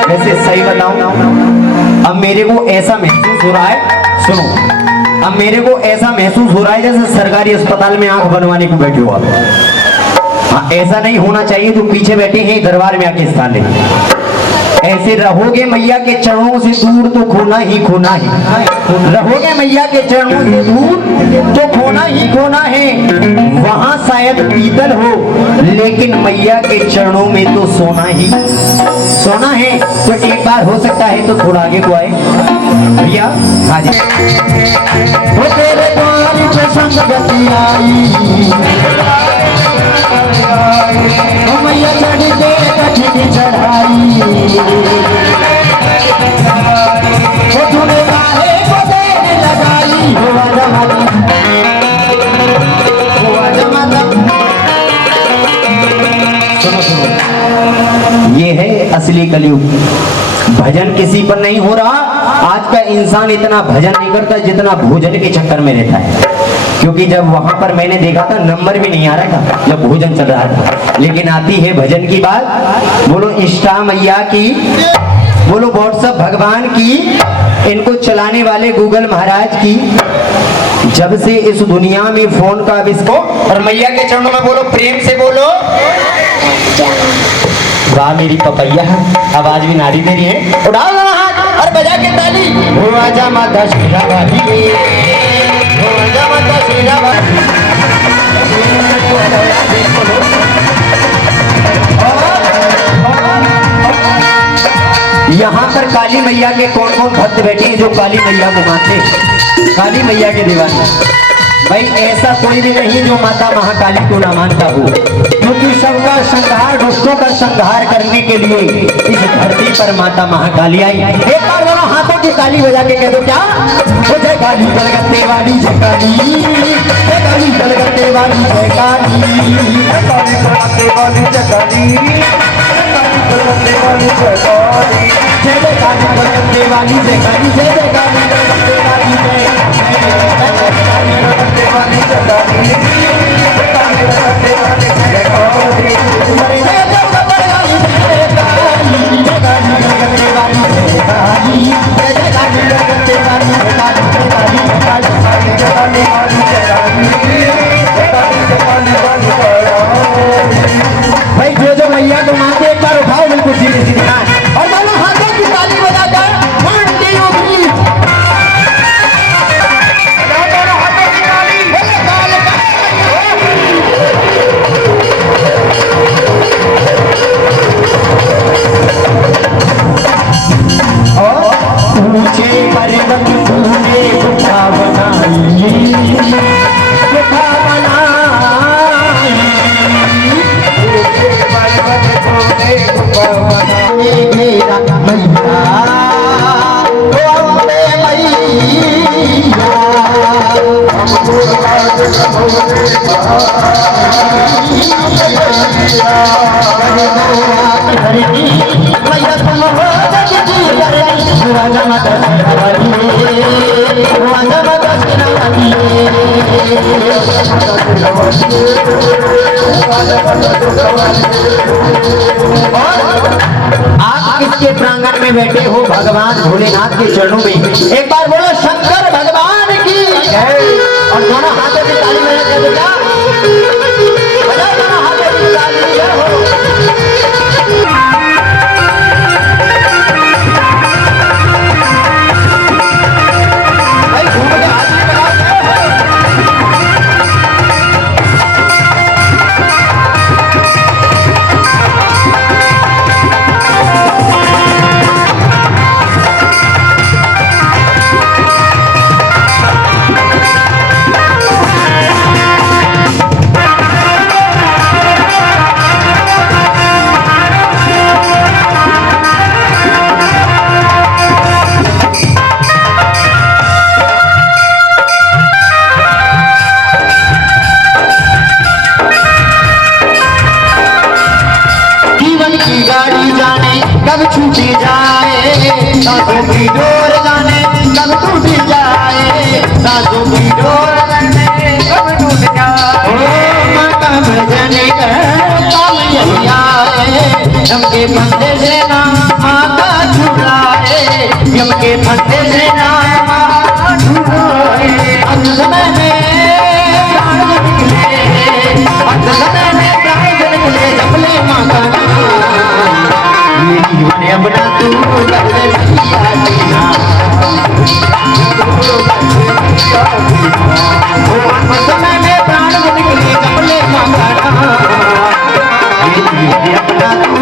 वैसे सही बताऊं अब मेरे को ऐसा महसूस हो रहा है, सुनो अब मेरे को ऐसा महसूस हो रहा है जैसे सरकारी अस्पताल में आंख बनवाने को बैठे हो आप। हाँ ऐसा नहीं होना चाहिए, जो पीछे बैठे हैं दरबार में आके स्थान ले। ऐसे रहोगे मैया के चरणों से दूर तो खोना ही खोना है, रहोगे मैया के चरणों से दूर तो खोना ही खोना है। वहां शायद पीतल हो लेकिन मैया के चरणों में तो सोना ही सोना है। तो एक बार हो सकता है तो थोड़ा आगे को आए भैया। हाँ जी वो तेरे द्वार पे संगति आई, ओ मैया चढ़ी दे कठिन चढ़ाई, वो तूने राहे को देने लगाई। हो आजा माता, हो आजा माता। सुनो सुनो ये है असली कलयुग। भजन किसी पर नहीं हो रहा। आज का इंसान इतना भजन नहीं करता जितना भोजन के चक्कर में रहता है। क्योंकि जब वहां पर मैंने देखा था नंबर भी नहीं आ रहा था जब भोजन चल रहा था, लेकिन आती है भजन की बात। बोलो इंस्टा मैया की, बोलो व्हाट्सएप भगवान की, इनको चलाने वाले गूगल महाराज की। जब से इस दुनिया में फोन का आविष्कार, और मैया के चरणों में बोलो, प्रेम से बोलो। वाह मेरी पपैया, आवाज भी नारी दे रही है। उठाओ ना हाथ और बजा के ताली। हो आजा माता शेरा वाली, हो आजा माता शेरा वाली। यहाँ पर काली मैया के कौन कौन भक्त बैठे हैं जो काली मैया को मानते हैं, काली मैया के दीवाने। भाई ऐसा कोई भी नहीं जो माता महाकाली को ना मानता हो, क्योंकि सबका संहार, दुष्टों का संहार करने के लिए इस धरती पर माता महाकाली आई। एक बार बोलो हाथों की ताली बजा के कह दो क्या, वो जय काली कलकत्ते वाली, जय काली, जय काली कलकत्ते वाली, जय काली, जय काली कलकत्ते वाली, जय काली, कलकत्ते वाली, जय काली, जय जय काली कलकत्ते वाली, जय काली, जय जय काली कलकत्ते वाली, जय काली कलकत्ते वाली, जय काली, जय काली कलकत्ते वाली, जय काली, अरे जय जय कलकत्ते वाली, जय काली, जय काली कलकत्ते वाली, जय काली, जय जय काली कलकत्ते वाली, जय काली, जय काली, जय काली, जय काली वाली, जय काली, जय काली, जय काली वाली, जय काली। भाई जो मैया को मानते एक बार उठाओ बिल्कुल सीधे सीधे हाथ और दोनों हाथों की ताली बजाकर मानते हो भी। दोनों हाथों की ताली और ऊंचे पर्वत तूने गुफा बनाई, गुफा आप किसके प्रांगण में बैठे हो? भगवान भोलेनाथ के चरणों में। एक बार बोलो शंकर भगवान की जय। और दोनों हाथों की ताली बजा के बेटा बजाओ, दोनों हाथों की ताली जय हो। भाई घूम के हाथ में लगाओ। कब छूटी जाए सांसों की डोर, जाने कब टूट जाए सांसों की डोर, जाने कब टूट जाए। ओ माता भजन काम यही आए, हमके फंदे से ना माता छुड़ाए, हमके फंदे से ना माता छुड़ाए। अंत समय में प्राण निकले, अंत समय में प्राण निकले, जपले माता जीवन अपना तू समय में प्राण निकले कपले मांगा, जीवन अपना तू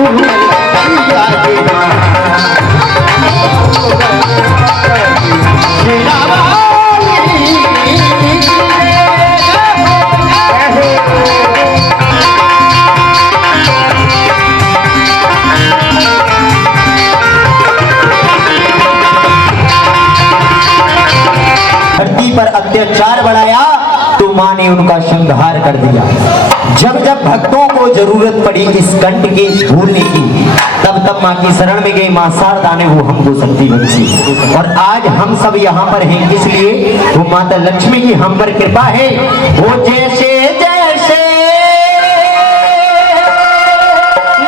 पर अत्याचार बढ़ाया तो मां ने उनका संहार कर दिया। जब जब भक्तों को जरूरत पड़ी इस कंठ के भूलने की, तब तब मां की शरण में गई मां शारदा ने वो हमको शक्ति बख्शी। और आज हम सब यहाँ पर हैं इसलिए वो माता लक्ष्मी की हम पर कृपा है। वो जैसे जैसे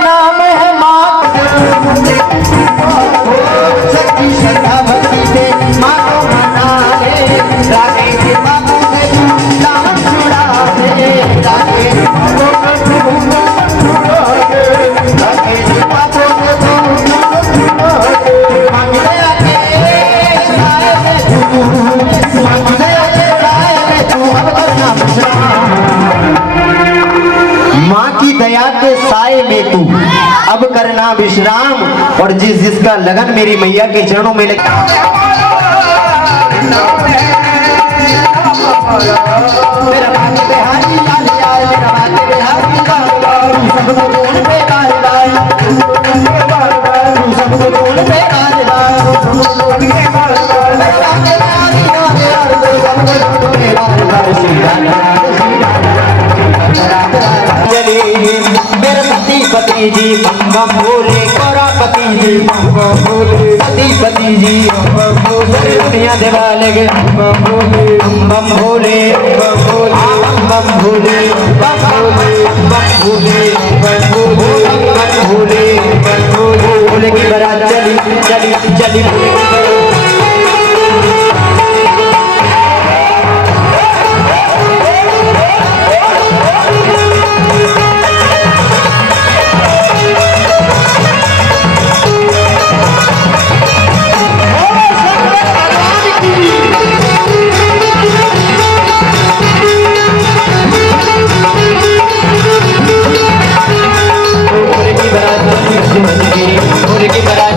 नाम है मां शक्ति श्रद्धा भक्ति से मां को मना ले, राधे के बाबू दया के साए में तू अब करना विश्राम, और जिसका लगन मेरी मैया के चरणों में लगा। मेरा भाग्य बिहारी लाल यार, मेरा भाग्य बिहारी लाल यार, सबको बोल पे लाल लाल, सबको बोल पे लाल लाल, मेरा भाग्य बिहारी लाल यार, सबको बोल पे लाल लाल, श्री राम चली मेरे पति जी बम बम भोले, पति जी बम बम भोले, पति जी बम बम भोले, दुनिया दिवाले के बम बम भोले, बम भोले, बम भोले, बम भोले, बम भोले, बम भोले, भोले की बारात चली चली चली भोले की बारात।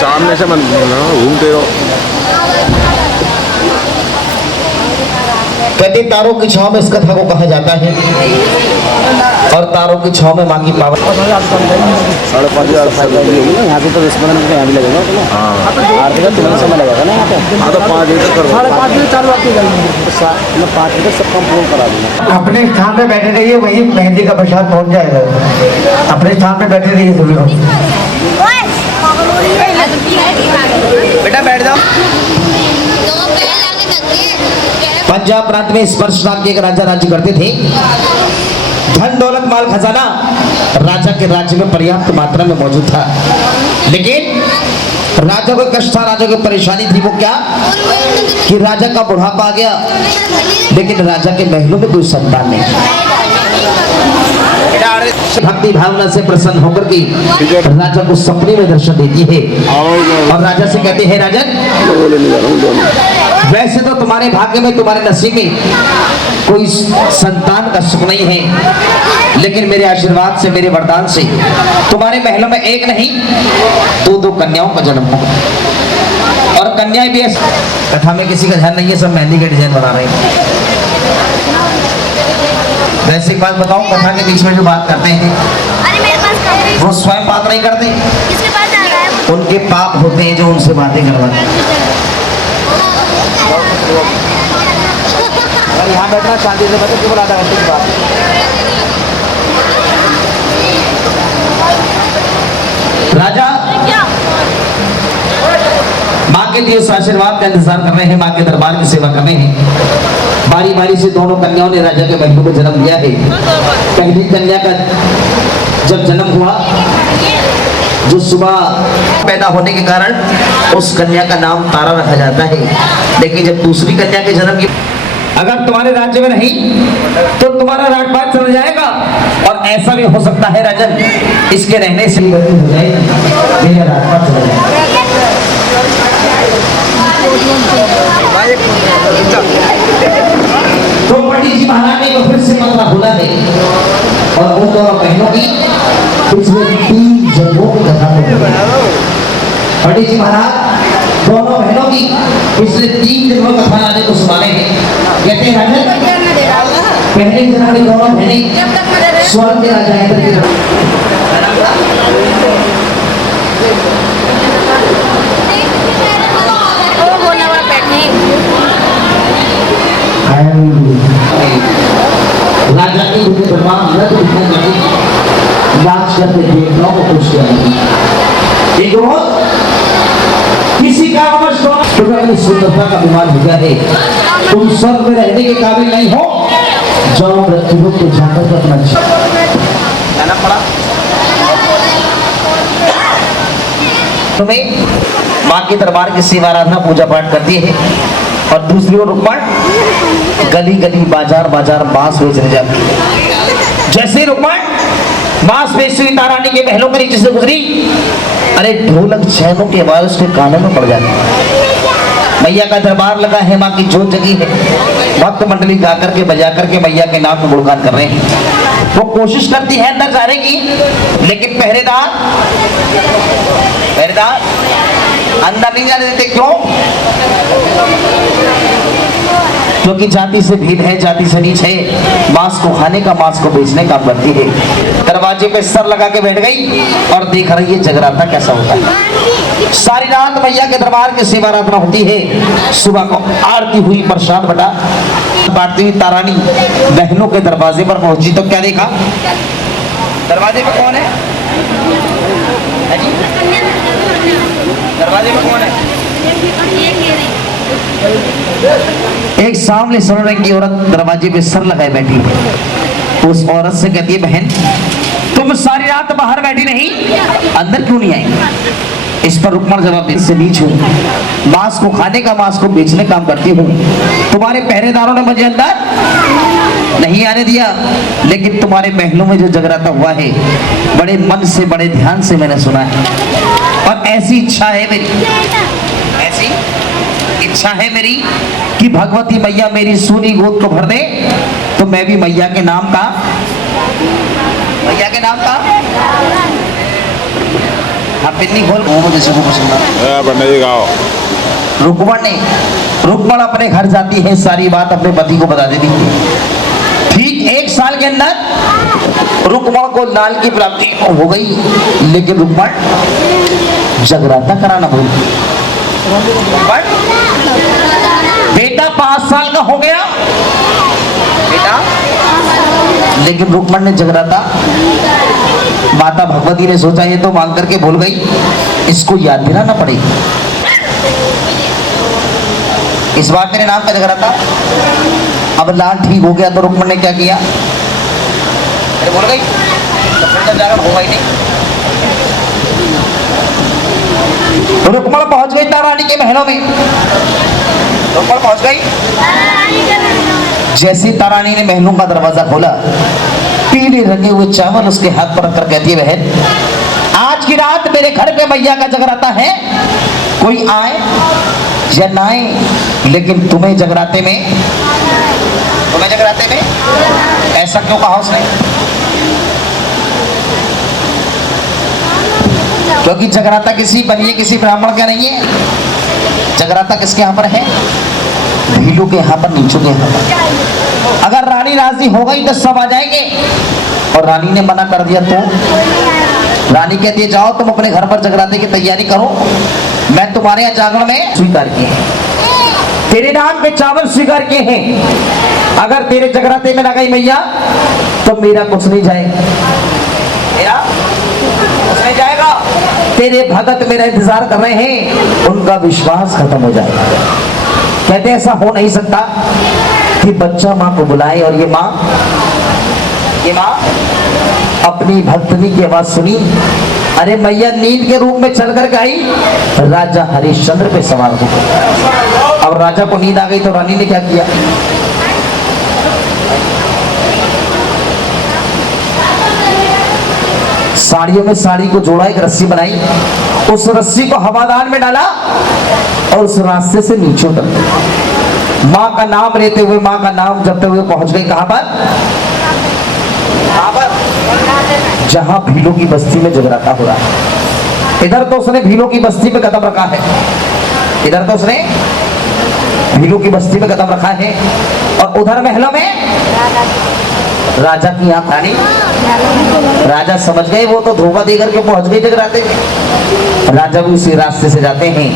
सामने से मन घूमते रहो। कहते तारों की छांव में इस कथा को कहा जाता है, और तारों की छांव में माँ की पावन। 5,500 यहाँ पे तो 10 मिनट में यहाँ भी लगेगा, आरती का तुरंत समय लगेगा ना यहाँ पे। हाँ तो 5 बजे तक करो। 5:30 बजे चालू आती है, मैं 5 बजे सब काम पूर्ण करा दूँगा। अपने स्थान पे बैठे रहिए, वहीं मेहंदी का प्रसाद पहुंच जाएगा। अपने स्थान पे बैठे रहिए सभी लोग। बेटा बैठ जाओ। पंजाब प्रांत में स्पर्श नाम के एक राजा राज्य करते थे। धन दौलत माल खजाना राजा के राज्य में पर्याप्त मात्रा में मौजूद था, लेकिन राजा को कष्ट था, राजा को परेशानी थी। वो क्या कि राजा का बुढ़ापा आ गया, लेकिन राजा के महलों में कोई संतान नहीं। भक्ति भावना से प्रसन्न होकर के राजा को सपने में दर्शन देती है, और राजा से कहते हैं, राजन वैसे तो तुम्हारे भाग्य में, तुम्हारे नसीब में कोई संतान का सुख नहीं है, लेकिन मेरे आशीर्वाद से, मेरे वरदान से तुम्हारे महलों में एक नहीं दो कन्याओं का जन्म होगा। और कन्याएं भी कथा में किसी का ध्यान नहीं है, सब मेहंदी के डिजाइन बना रहे हैं। वैसे एक बात बताऊं, कथा के बीच में जो बात करते हैं अरे मेरे पास कब है? वो स्वयं पाप नहीं करते, किसके पास जा रहा है? उनके पाप होते हैं जो उनसे बातें करवाते हैं। अगर यहाँ बैठना शांति से बैठो, केवल आधा घंटे की बात है। राजा क्या? माँ के दिए उस आशीर्वाद का इंतजार कर रहे हैं, माँ के दरबार की सेवा कर रहे हैं। बारी बारी से दोनों कन्याओं ने राजा के महलों में जन्म लिया है। पहली कन्या का जब जन्म हुआ, जो सुबह पैदा होने के कारण उस कन्या का नाम तारा रखा जाता है। लेकिन जब दूसरी कन्या के जन्म की, अगर तुम्हारे राज्य में नहीं तो तुम्हारा राजपाट चला जाएगा, और ऐसा भी हो सकता है राजन, इसके रहने से ही हो जाएगी, मेरा राजपाट चला जाएगा। तो पंडित जी महाराज ने फिर से मंत्र बोला है, और उन दोनों बहनों की पिछले 3 जन्मों की कथा को पंडित जी महाराज दोनों बहनों की पिछले 3 जन्मों की कथा राजा को सुनाने हैं। कहते हैं राजा, पहले जन्म में दोनों बहनें स्वर्ग के राजा इंद्र की राजा की प्रमाण रद्द दिखाई लगी, लाश करके देवताओं को खुश किया। एक रोज किसी कारणवश तुम्हें सुंदरता का विमान हो गया है, तुम स्वर्ग में रहने के काबिल नहीं हो, जाओ मृत्यु को जाकर अपना जाना पड़ा। तुम्हें माँ के दरबार की सेवा आराधना पूजा पाठ करती है, और दूसरी ओर रुक्मण गली गली बाजार बाजार बांस बेचने जाती है। जैसे रुक्मण बांस बेचती हुई तारानी के महलों के नीचे से गुजरी, अरे ढोलक छैनों की आवाज उसके कानों में पड़ जाती। मैया का दरबार लगा है, माँ की जोत जगी है, भक्त मंडली गा करके बजा करके मैया के नाम में गुणगान कर रहे हैं। वो कोशिश करती है अंदर जाने की, लेकिन पहरेदार अंदर नहीं जाने देते। क्यों? क्योंकि जाति से भीड़ है, जाति से नीच है, मांस को खाने का, मांस को बेचने का करती है। दरवाजे पे सर लगा के बैठ गई और देख रही है जगराता कैसा होता है। सारी रात मैया के दरबार की सेवा आराधना होती है। सुबह को आरती हुई, प्रसाद बटा बांटती हुई तारानी बहनों के दरवाजे पर पहुंची तो क्या देखा? दरवाजे पे कौन है? दरवाजे में कौन है? एक सामने सोने रंग की औरत दरवाजे पे सर लगाए बैठी है। उस औरत से कहती है, बहन तुम सारी रात बाहर बैठी नहीं, अंदर क्यों नहीं आई? इस पर रुक्मण जवाब देती, से नीच हूँ, मांस को खाने का, मांस को बेचने काम करती हूँ। तुम्हारे पहरेदारों ने मुझे अंदर नहीं आने दिया, लेकिन तुम्हारे महलों में जो जगराता हुआ है, बड़े मन से, बड़े ध्यान से मैंने सुना है, और ऐसी इच्छा है मेरी, ऐसी इच्छा है मेरी कि भगवती मैया मेरी सूनी गोद को भर दे, तो मैं भी मैया के नाम का हाँ पिन्नी खोल जैसे को पसंद गाओ। रुक्मण अपने घर जाती है, सारी बात अपने पति को बता देती है। ठीक 1 साल के अंदर रुक्मण को लाल की प्राप्ति हो गई, लेकिन रुक्मण जगराता कराना भूल गई। बेटा 5 साल का हो गया, लेकिन रुक्मण ने जगराता, माता भगवती ने सोचा ये तो मांग करके भूल गई, इसको याद दिलाना पड़ेगी। इस बार मेरे नाम का जगराता। अब लाल ठीक हो गया तो रुक्मण ने क्या किया? अरे भूल गई तो फिर जाकर होगा ही नहीं। रुक्मण पहुंच गई तारानी के महलों में। रुक्मण पहुंच गई। जैसी तारानी ने महलों का दरवाजा खोला, पीले रंगे हुए चावल उसके हाथ पर रखकर कहती है, बहन आज की रात मेरे घर पे मैया का जगराता है, कोई आए। या ना आए, लेकिन तुम्हें जगराते में ऐसा क्यों कहा उसने? क्योंकि जगराता किसी बनिए किसी ब्राह्मण का नहीं है। जगराता किसके यहाँ पर है? भीलू के यहाँ पर, नीचू के यहाँ पर। अगर रानी राजी हो गई तो सब आ जाएंगे, और रानी ने मना कर दिया तो रानी कहती है जाओ तुम अपने घर पर जगराते की तैयारी करो, मैं तुम्हारे यहाँ जागरण में स्वीकार किए हैं, तेरे नाम पे चावल स्वीकार किए हैं। अगर तेरे जगराते में ना गई मैया तो मेरा कुछ नहीं जाएगा, मेरा कुछ नहीं जाएगा। तेरे भगत मेरा इंतजार कर रहे हैं, उनका विश्वास खत्म हो जाएगा। कहते हैं ऐसा हो नहीं सकता कि बच्चा माँ को बुलाए और ये माँ अपनी भक्तनी की आवाज सुनी। अरे मैया नींद के रूप में चल कर आई, राजा हरिश्चंद्र पे सवार हो गए। अब राजा को नींद आ गई तो रानी ने क्या किया? साड़ियों में साड़ी को जोड़ा, एक रस्सी बनाई, उस रस्सी को हवादार में डाला और उस रास्ते से नीचे उतर गई। माँ का नाम लेते हुए, माँ का नाम जपते हुए पहुंच गई कहां पर? जहां भीलों की बस्ती में जगराता हो रहा है। इधर तो उसने भीलों की बस्ती पे कदम रखा है, इधर तो उसने भीलों की बस्ती पे कदम रखा है, और उधर महलों में राजा की आंख रानी। राजा समझ गए वो तो धोखा दे करके पहुंच गए जगराते में। राजा भी उसी रास्ते से जाते हैं,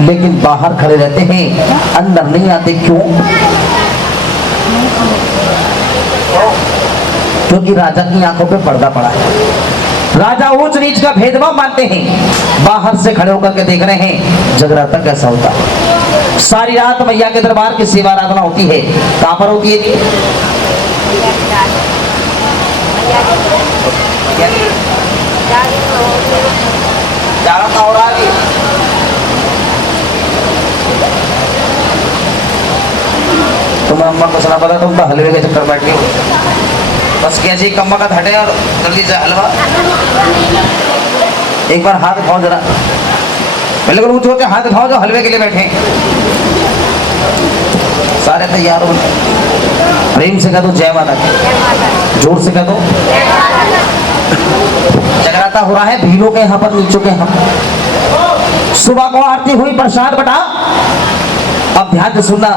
लेकिन बाहर खड़े रहते हैं, अंदर नहीं आते। क्यों? क्योंकि राजा की आंखों पे पर्दा पड़ा है। राजा ऊंच नीच का भेदभाव मानते हैं, बाहर से खड़े होकर के देख रहे हैं जगराता कैसा होता है। सारी रात मैया के दरबार की सेवा आराधना होती है। कहां पर होती है? जागरण हो रहा है। तुम्हें अम्मा को सुना पता, तुम तो हलवे के चक्कर बैठ गए। बस कैसे कम्मा का हटे और जल्दी से हलवा। एक बार हाथ उठाओ जरा, पहले ऊंचे ऊंचे हाथ उठाओ जो हलवे के लिए बैठे। सारे तैयार हो, प्रेम से कह दो जय माता की, जोर से कह दो। जगराता हो रहा है भीलों के यहाँ पर, नीचों के यहाँ। सुबह को आरती हुई, प्रसाद बटा। अब ध्यान से सुनना,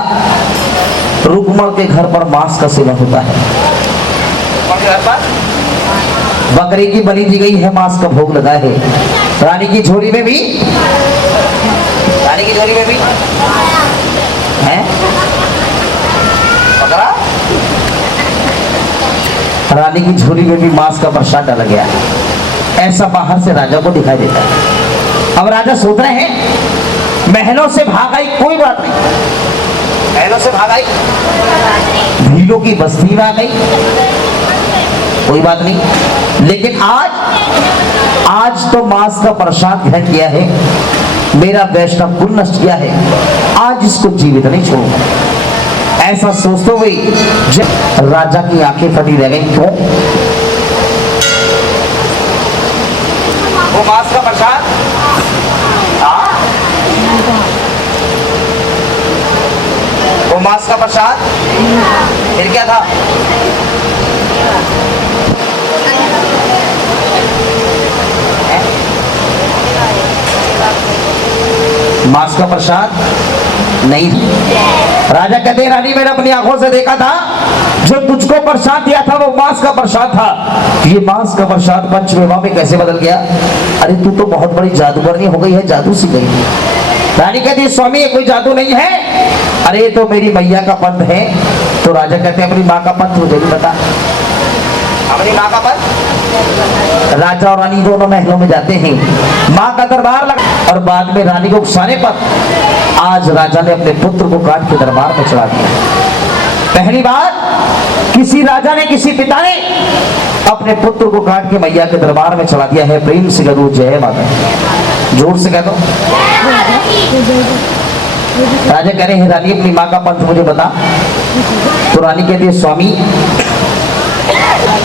रुक्मण के घर पर मांस का सेवन होता है। बकरी की बलि दी गई है, मांस का भोग लगा है। रानी की झोली में भी है बकरा। रानी की झोली में भी मांस का प्रसाद डाला गया है। ऐसा बाहर से राजा को दिखाई देता है। अब राजा सोच रहे हैं महलों से भाग आई, कोई बात नहीं, महलों से भाग आई, भीलों की बस्ती में आ गई, कोई बात नहीं, लेकिन आज तो मांस का प्रसाद ग्रहण किया है, मेरा वैष्णव कुल नष्ट किया है, आज इसको जीवित नहीं छोड़ूंगा। ऐसा सोचते हुए राजा की आंखें फटी रह गई। क्यों? वो मांस का प्रसाद, वो मांस का प्रसाद फिर क्या था? मांस का प्रसाद नहीं। राजा कहते हैं रानी मैंने अपनी आंखों से देखा था, जो तुझको प्रसाद दिया था वो मांस का प्रसाद था। ये मांस का प्रसाद पंचमेवा में कैसे बदल गया? अरे तू तो बहुत बड़ी जादूगरनी हो गई है, जादू सीख गई। रानी कहती है स्वामी ये कोई जादू नहीं है, अरे तो मेरी मैया का पंथ है। तो राजा कहते हैं अपनी माँ का पंथ मुझे भी बता। अपनी माँ का पंथ। राजा और रानी दोनों महलों में जाते हैं, माँ का दरबार लगा, और बाद में रानी को उकसाने पर आज राजा ने अपने पुत्र को काट के दरबार में चढ़ा दिया। पहली बार किसी राजा ने, किसी पिता ने अपने पुत्र को काट के मैया के दरबार में चढ़ा दिया है। प्रेम से कह दो जय माता, जोर से कह दो। राजा कह रहे हैं रानी अपनी माँ का पंथ मुझे बता। तो रानी कहती है स्वामी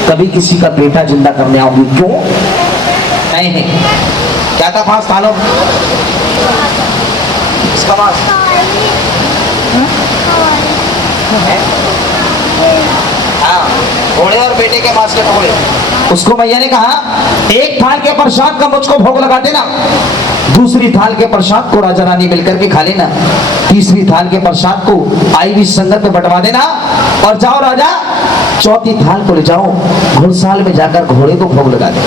कभी किसी का बेटा जिंदा करने आऊंगी। क्यों? नहीं क्या था 5 सालों समास हाँ, घोड़े और बेटे के मांस के टुकड़े। उसको मैया ने कहा एक थाल के प्रसाद का मुझको भोग लगा देना, दूसरी थाल के प्रसाद को राजा रानी मिलकर के खा लेना, तीसरी थाल के प्रसाद को आई हुई संगत में बंटवा देना, और जाओ राजा चौथी थाल को ले जाओ घुड़साल में जाकर घोड़े को भोग लगा दे।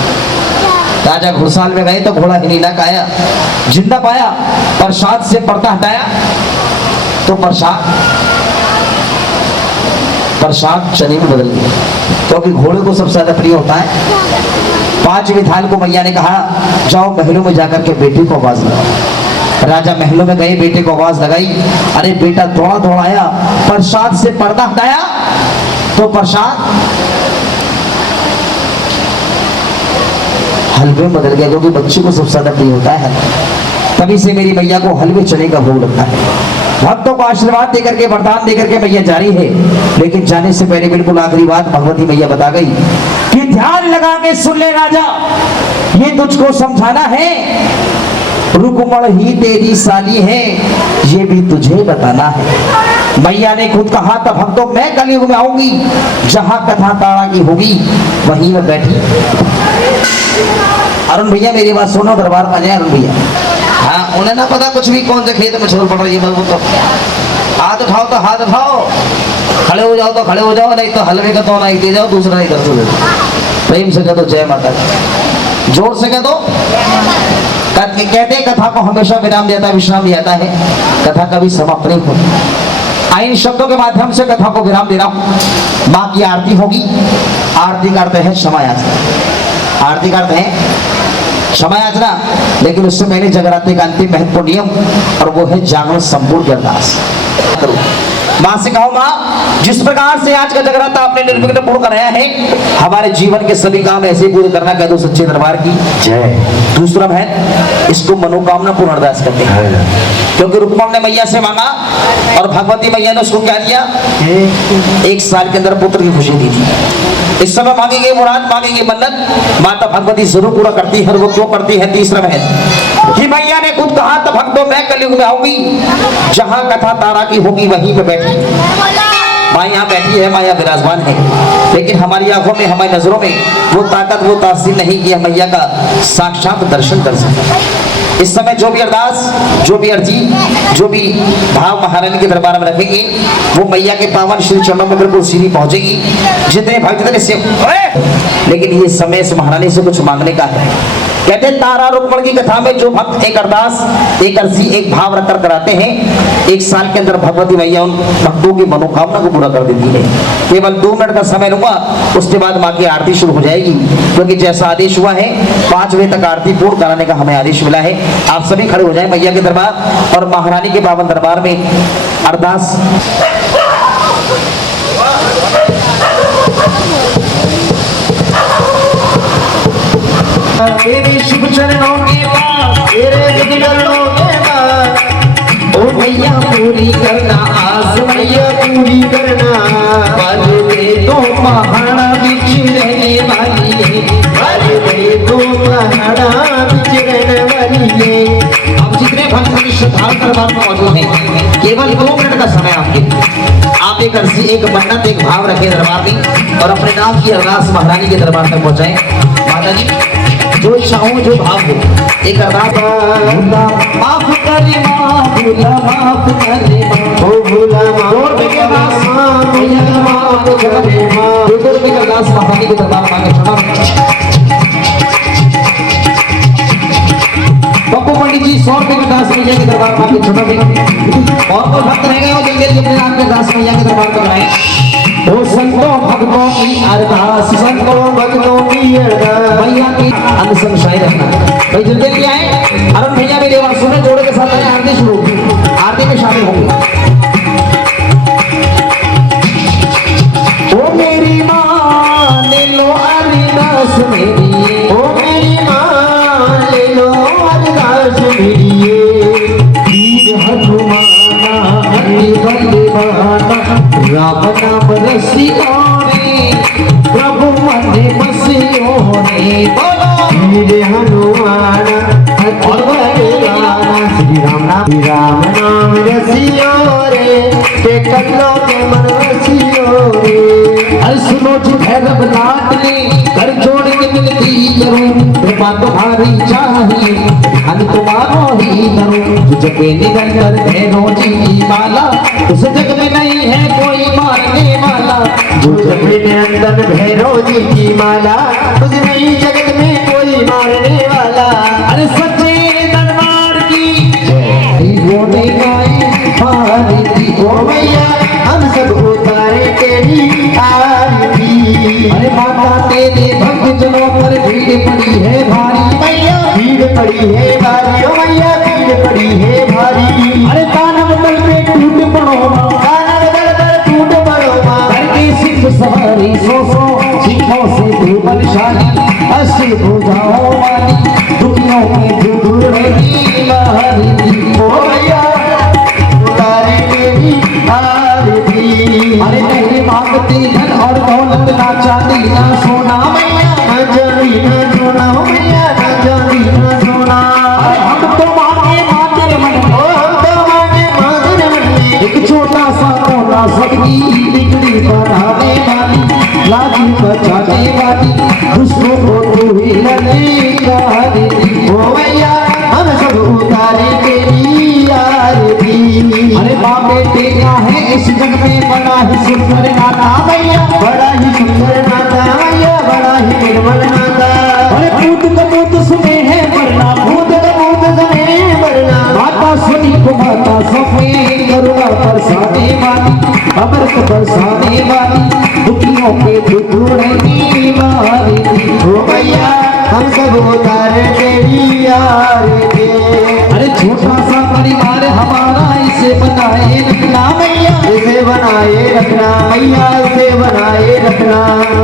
राजा घुड़साल में गए तो घोड़ा हिनीला आया, जिंदा पाया, प्रसाद से पर्दा हटाया तो प्रसाद चने में बदल गया, क्योंकि घोड़े को सबसे ज्यादा प्रिय होता है। पांचवी थाल को मैया ने कहा जाओ महलों में जाकर के बेटे को आवाज लगाओ। राजा महलों में गए, बेटे को आवाज लगाई, अरे बेटा दौड़ा दौड़ाया, प्रसाद से पर्दा हटाया तो प्रसाद हलवे में बदल गया, क्योंकि बच्चे को सबसे ज्यादा प्रिय होता है। तभी से मेरी मैया को हलवे चने का भोग लगता है। भक्तों को आशीर्वाद देकर के वरदान देकर के मैया जारी है, लेकिन जाने से पहले बिल्कुल आखिरी बात भगवती मैया बता गई कि ध्यान लगा के सुन ले राजा, ये तुझको समझाना है, रुकमण ही तेरी साली है, ये भी तुझे बताना है। मैया ने खुद कहा था भक्तों मैं कलयुग में आऊंगी, जहां कथा तारा की होगी वहीं मैं बैठी। अरुण भैया मेरी बात सुनो, दरबार में आ जाए अरुण भैया। हाँ, उन्हें ना पता कुछ भी कौन से खेत में छोड़ पड़ रही है, तो हाथ उठाओ तो हाथ उठाओ, खड़े हो जाओ तो खड़े हो जाओ, नहीं तो हलवे का तो नहीं दे जाओ, दूसरा नहीं कर दो। प्रेम से कह दो जय माता दी, जोर से कह दो। कहते कथा को हमेशा विराम देता है, विश्राम दिया है, कथा कभी समाप्त नहीं होती। इन शब्दों के माध्यम से कथा को विराम दे रहा हूं। माँ की आरती होगी, आरती करते हैं क्षमा याचना, आरती करते हैं क्षमा याचना, लेकिन उससे मैंने जगराते का अंतिम महत्वपूर्ण नियम, और वो है जागरण संपूर्ण अरदास करो। माँ से कहो माँ जिस प्रकार से आज का जगराता आपने निर्विघ्न पूर्ण कराया है, हमारे जीवन के सभी काम ऐसे पूरे करना, कह दो सच्चे दरबार की जय। दूसरा है इसको मनोकामना पूर्ण अरदास करते हैं, क्योंकि रुक्मण ने मैया से मांगा और भगवती मैया ने उसको क्या दिया, 1 साल के अंदर पुत्र की खुशी दी थी। इस समय मांगी गई मुराद, मांगी गई मन्नत माता भगवती जरूर पूरा करती है, और वो क्यों करती है। तीसरा है कि मैया ने खुद कहा था भक्तों मैं कलयुग में आऊंगी, जहां कथा तारा की होगी वहीं पे बैठी। माँ यहाँ बैठी है, माँ यहाँ विराजमान है, लेकिन हमारी आंखों में, हमारी नजरों में वो ताकत, वो तासीर नहीं कि मैया का साक्षात दर्शन कर सके। इस समय जो भी अरदास, जो भी अर्जी, जो भी भाव महारानी के दरबार में रखेंगे, वो मैया के पावन श्री चरणों में बिल्कुल सीधी पहुंचेगी। जितने भक्त जितने से, लेकिन ये समय इस महारानी से कुछ मांगने का है। कहते तारा रुक्मण की कथा में जो भक्त एक अरदास, एक अर्जी, एक भाव रखकर कराते हैं, 1 साल के अंदर भगवती मैया उन भक्तों की मनोकामना को पूरा कर देती है। केवल 2 मिनट का समय लूंगा, उसके बाद माँ की आरती शुरू हो जाएगी, क्योंकि जैसा आदेश हुआ है 5 बजे तक आरती पूर्ण कराने का हमें आदेश मिला है। आप सभी खड़े हो जाएं मैया के दरबार और महारानी के पावन दरबार में अरदास। तेरे शुभ चरणों के पास, तेरे विघ्नों के पास, ओ मैया पूरी करना आस, मैया पूरी करना। बाजू में तो पहाड़ा बिछ रहने वाली है, बाजू में तो पहाड़ा बिछ रहने वाली है। अब जितने भक्त श्रद्धालु दरबार में मौजूद हैं, केवल 2 मिनट का समय आपके, आप एक अर्जी, एक मन्नत, एक भाव रखें दरबार में और अपने नाम की अरदास महारानी के दरबार तक पहुंचाएं। माता जी जो चाहूं, जो भाव हो, एक अरदास। माफ करे माँ, भूला माफ करे माँ, ओ भूला माफ करे माँ, भैया माफ करे माँ। 2 रुपए का अरदास महारानी के दरबार मांगे क्षमा। पप्पू पंडित जी 100 रुपए का दास मैया के दरबार मांगे क्षमा। और कोई भक्त रह गए हो जल्दी जल्दी अपने नाम के दास मैया के दरबार पर आए। ओ संतों भक्तों की अरदास, संतों भक्तों की अरदास, मैया की अंत संग शायद रखना। भाई जल्दी जल्दी आए, अरुण भैया मेरी आवाज सुने, जोड़े के साथ आए, आरती शुरू, आरती में शामिल होंगे। ओ मेरी माँ ले लो अरदास मेरी, ओ मेरी माँ ले लो अरदास मेरी। वीर हनुमाना हरि बलवाना, राम नाम रसियो रे, प्रभु मन बसियो रे। वीर हनुमाना और श्री राम नाम रसियो रे के कल्लो के मन रसियो रे। अरे सुनो जी भैरव लाडली कर जोड़ के मिलती करूं कृपा तुम्हारी चाहिए हम तुम्हारो ही करूं जपे निरंतर भैरव जी की माला इस जग में नहीं है कोई मारने वाला जपे निरंतर भैरव जी की माला तुझ नहीं जगत में कोई मारने वाला। अरे सच्चे दरबार की बोले गाई मारी थी ओ मैया हम सब उतारे तेरी आरती। अरे माता तेरे भक्त जनों पर भीड़ पड़ी है भारी मैया भीड़ पड़ी है भारी, ओ मैया भीड़ पड़ी है भारी। अरे दानव दल पे टूट पड़ो कानड़ दल पर टूट पड़ो माँ करके सिख सवारी सो सिखों से तू बलशाली अस्सी भुजाओं वाली दुखियों में दूरही मारी ओ मैया उतारे तेरी आरती। अरे नहीं मांगती धन और दौलत ना चांदी ना सोना मैया ना जानी ना सोना, ओ मैया ना जानी ना सोना। अरे हम तो मांगे मात्र मन ओ हम तो मांगे मांगने मन में एक छोटा सा कोना सबकी बिगड़ी बनाने वाली लाजी बचाने वाली दुष्टों को तू ही लड़ेगी। ओ मैया हम सब उतारे तेरी आरती। अरे माँ बेटे का है इस जग में बड़ा ही सुंदर नाता भैया बड़ा ही सुंदर नाता मैया, बड़ा ही निर्मल नाता। अरे पूत कपूत सुने है वरना भूत कपूत सुने वरना माता सुनी को माता सफे करुणा बरसाने वाली अमृत बरसाने वाली दुखियों के दुखड़ी मारी। ओ मैया हम सब उतारे तेरी आरती। अरे छोटा सा परिवार हमारा इसे बनाए रखना मैया इसे बनाए रखना मैया, इसे बनाए रखना।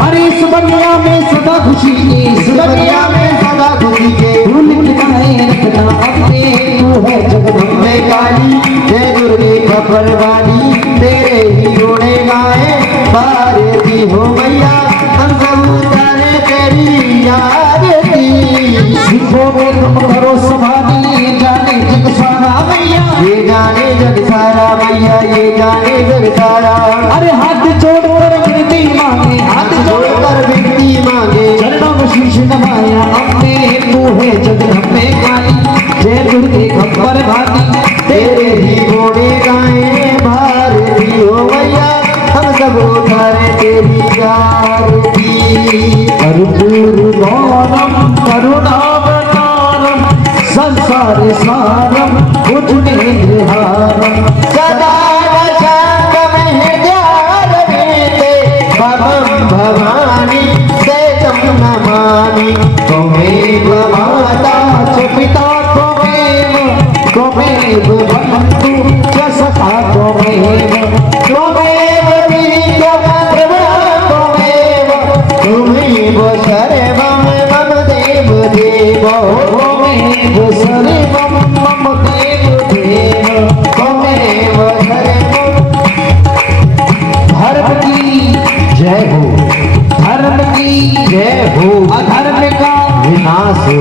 अरे इस दुनिया में सदा खुशी की इस दुनिया में सदा खुशी के भूल के बनाए रखना अपने तू है जगदम्बे काली जय दुर्गे खबर वाली तेरे ही जोड़े गाए बारती। हो मैया हम सब उतारे तेरी आरती। सिखों में तुम करो समाधि ये जाने जग सारा मैया ये जाने जग सारा मैया, ये जाने जग सारा। अरे हाथ जोड़कर विनती मांगे हाथ जोड़कर विनती मांगे चरणों में शीश नवाया अपने तू है जगदम्बे काली जय दुर्गे खबर भाती तेरे ही घोड़े गाए भारती। हो मैया हम सब उतारे तेरी आरती। कर्पूरगौरम करुणावतारम संसार सारम उज्जनेन्द्रहारम सदा शांतम हृदयारविंदे भवं भवानी सेतं नमामि। त्वमेव माता च पिता त्वमेव बन्धु च सखा त्वमेव त्वमेव वीर्यं प्रभुः त्वमेव, त्वमेव सर्वं मम देव देव। त्वमेव सर्वं मम देव देव त्वमेव सर्वं। धर्म की जय हो धर्म की जय हो अधर्म का विनाश हो।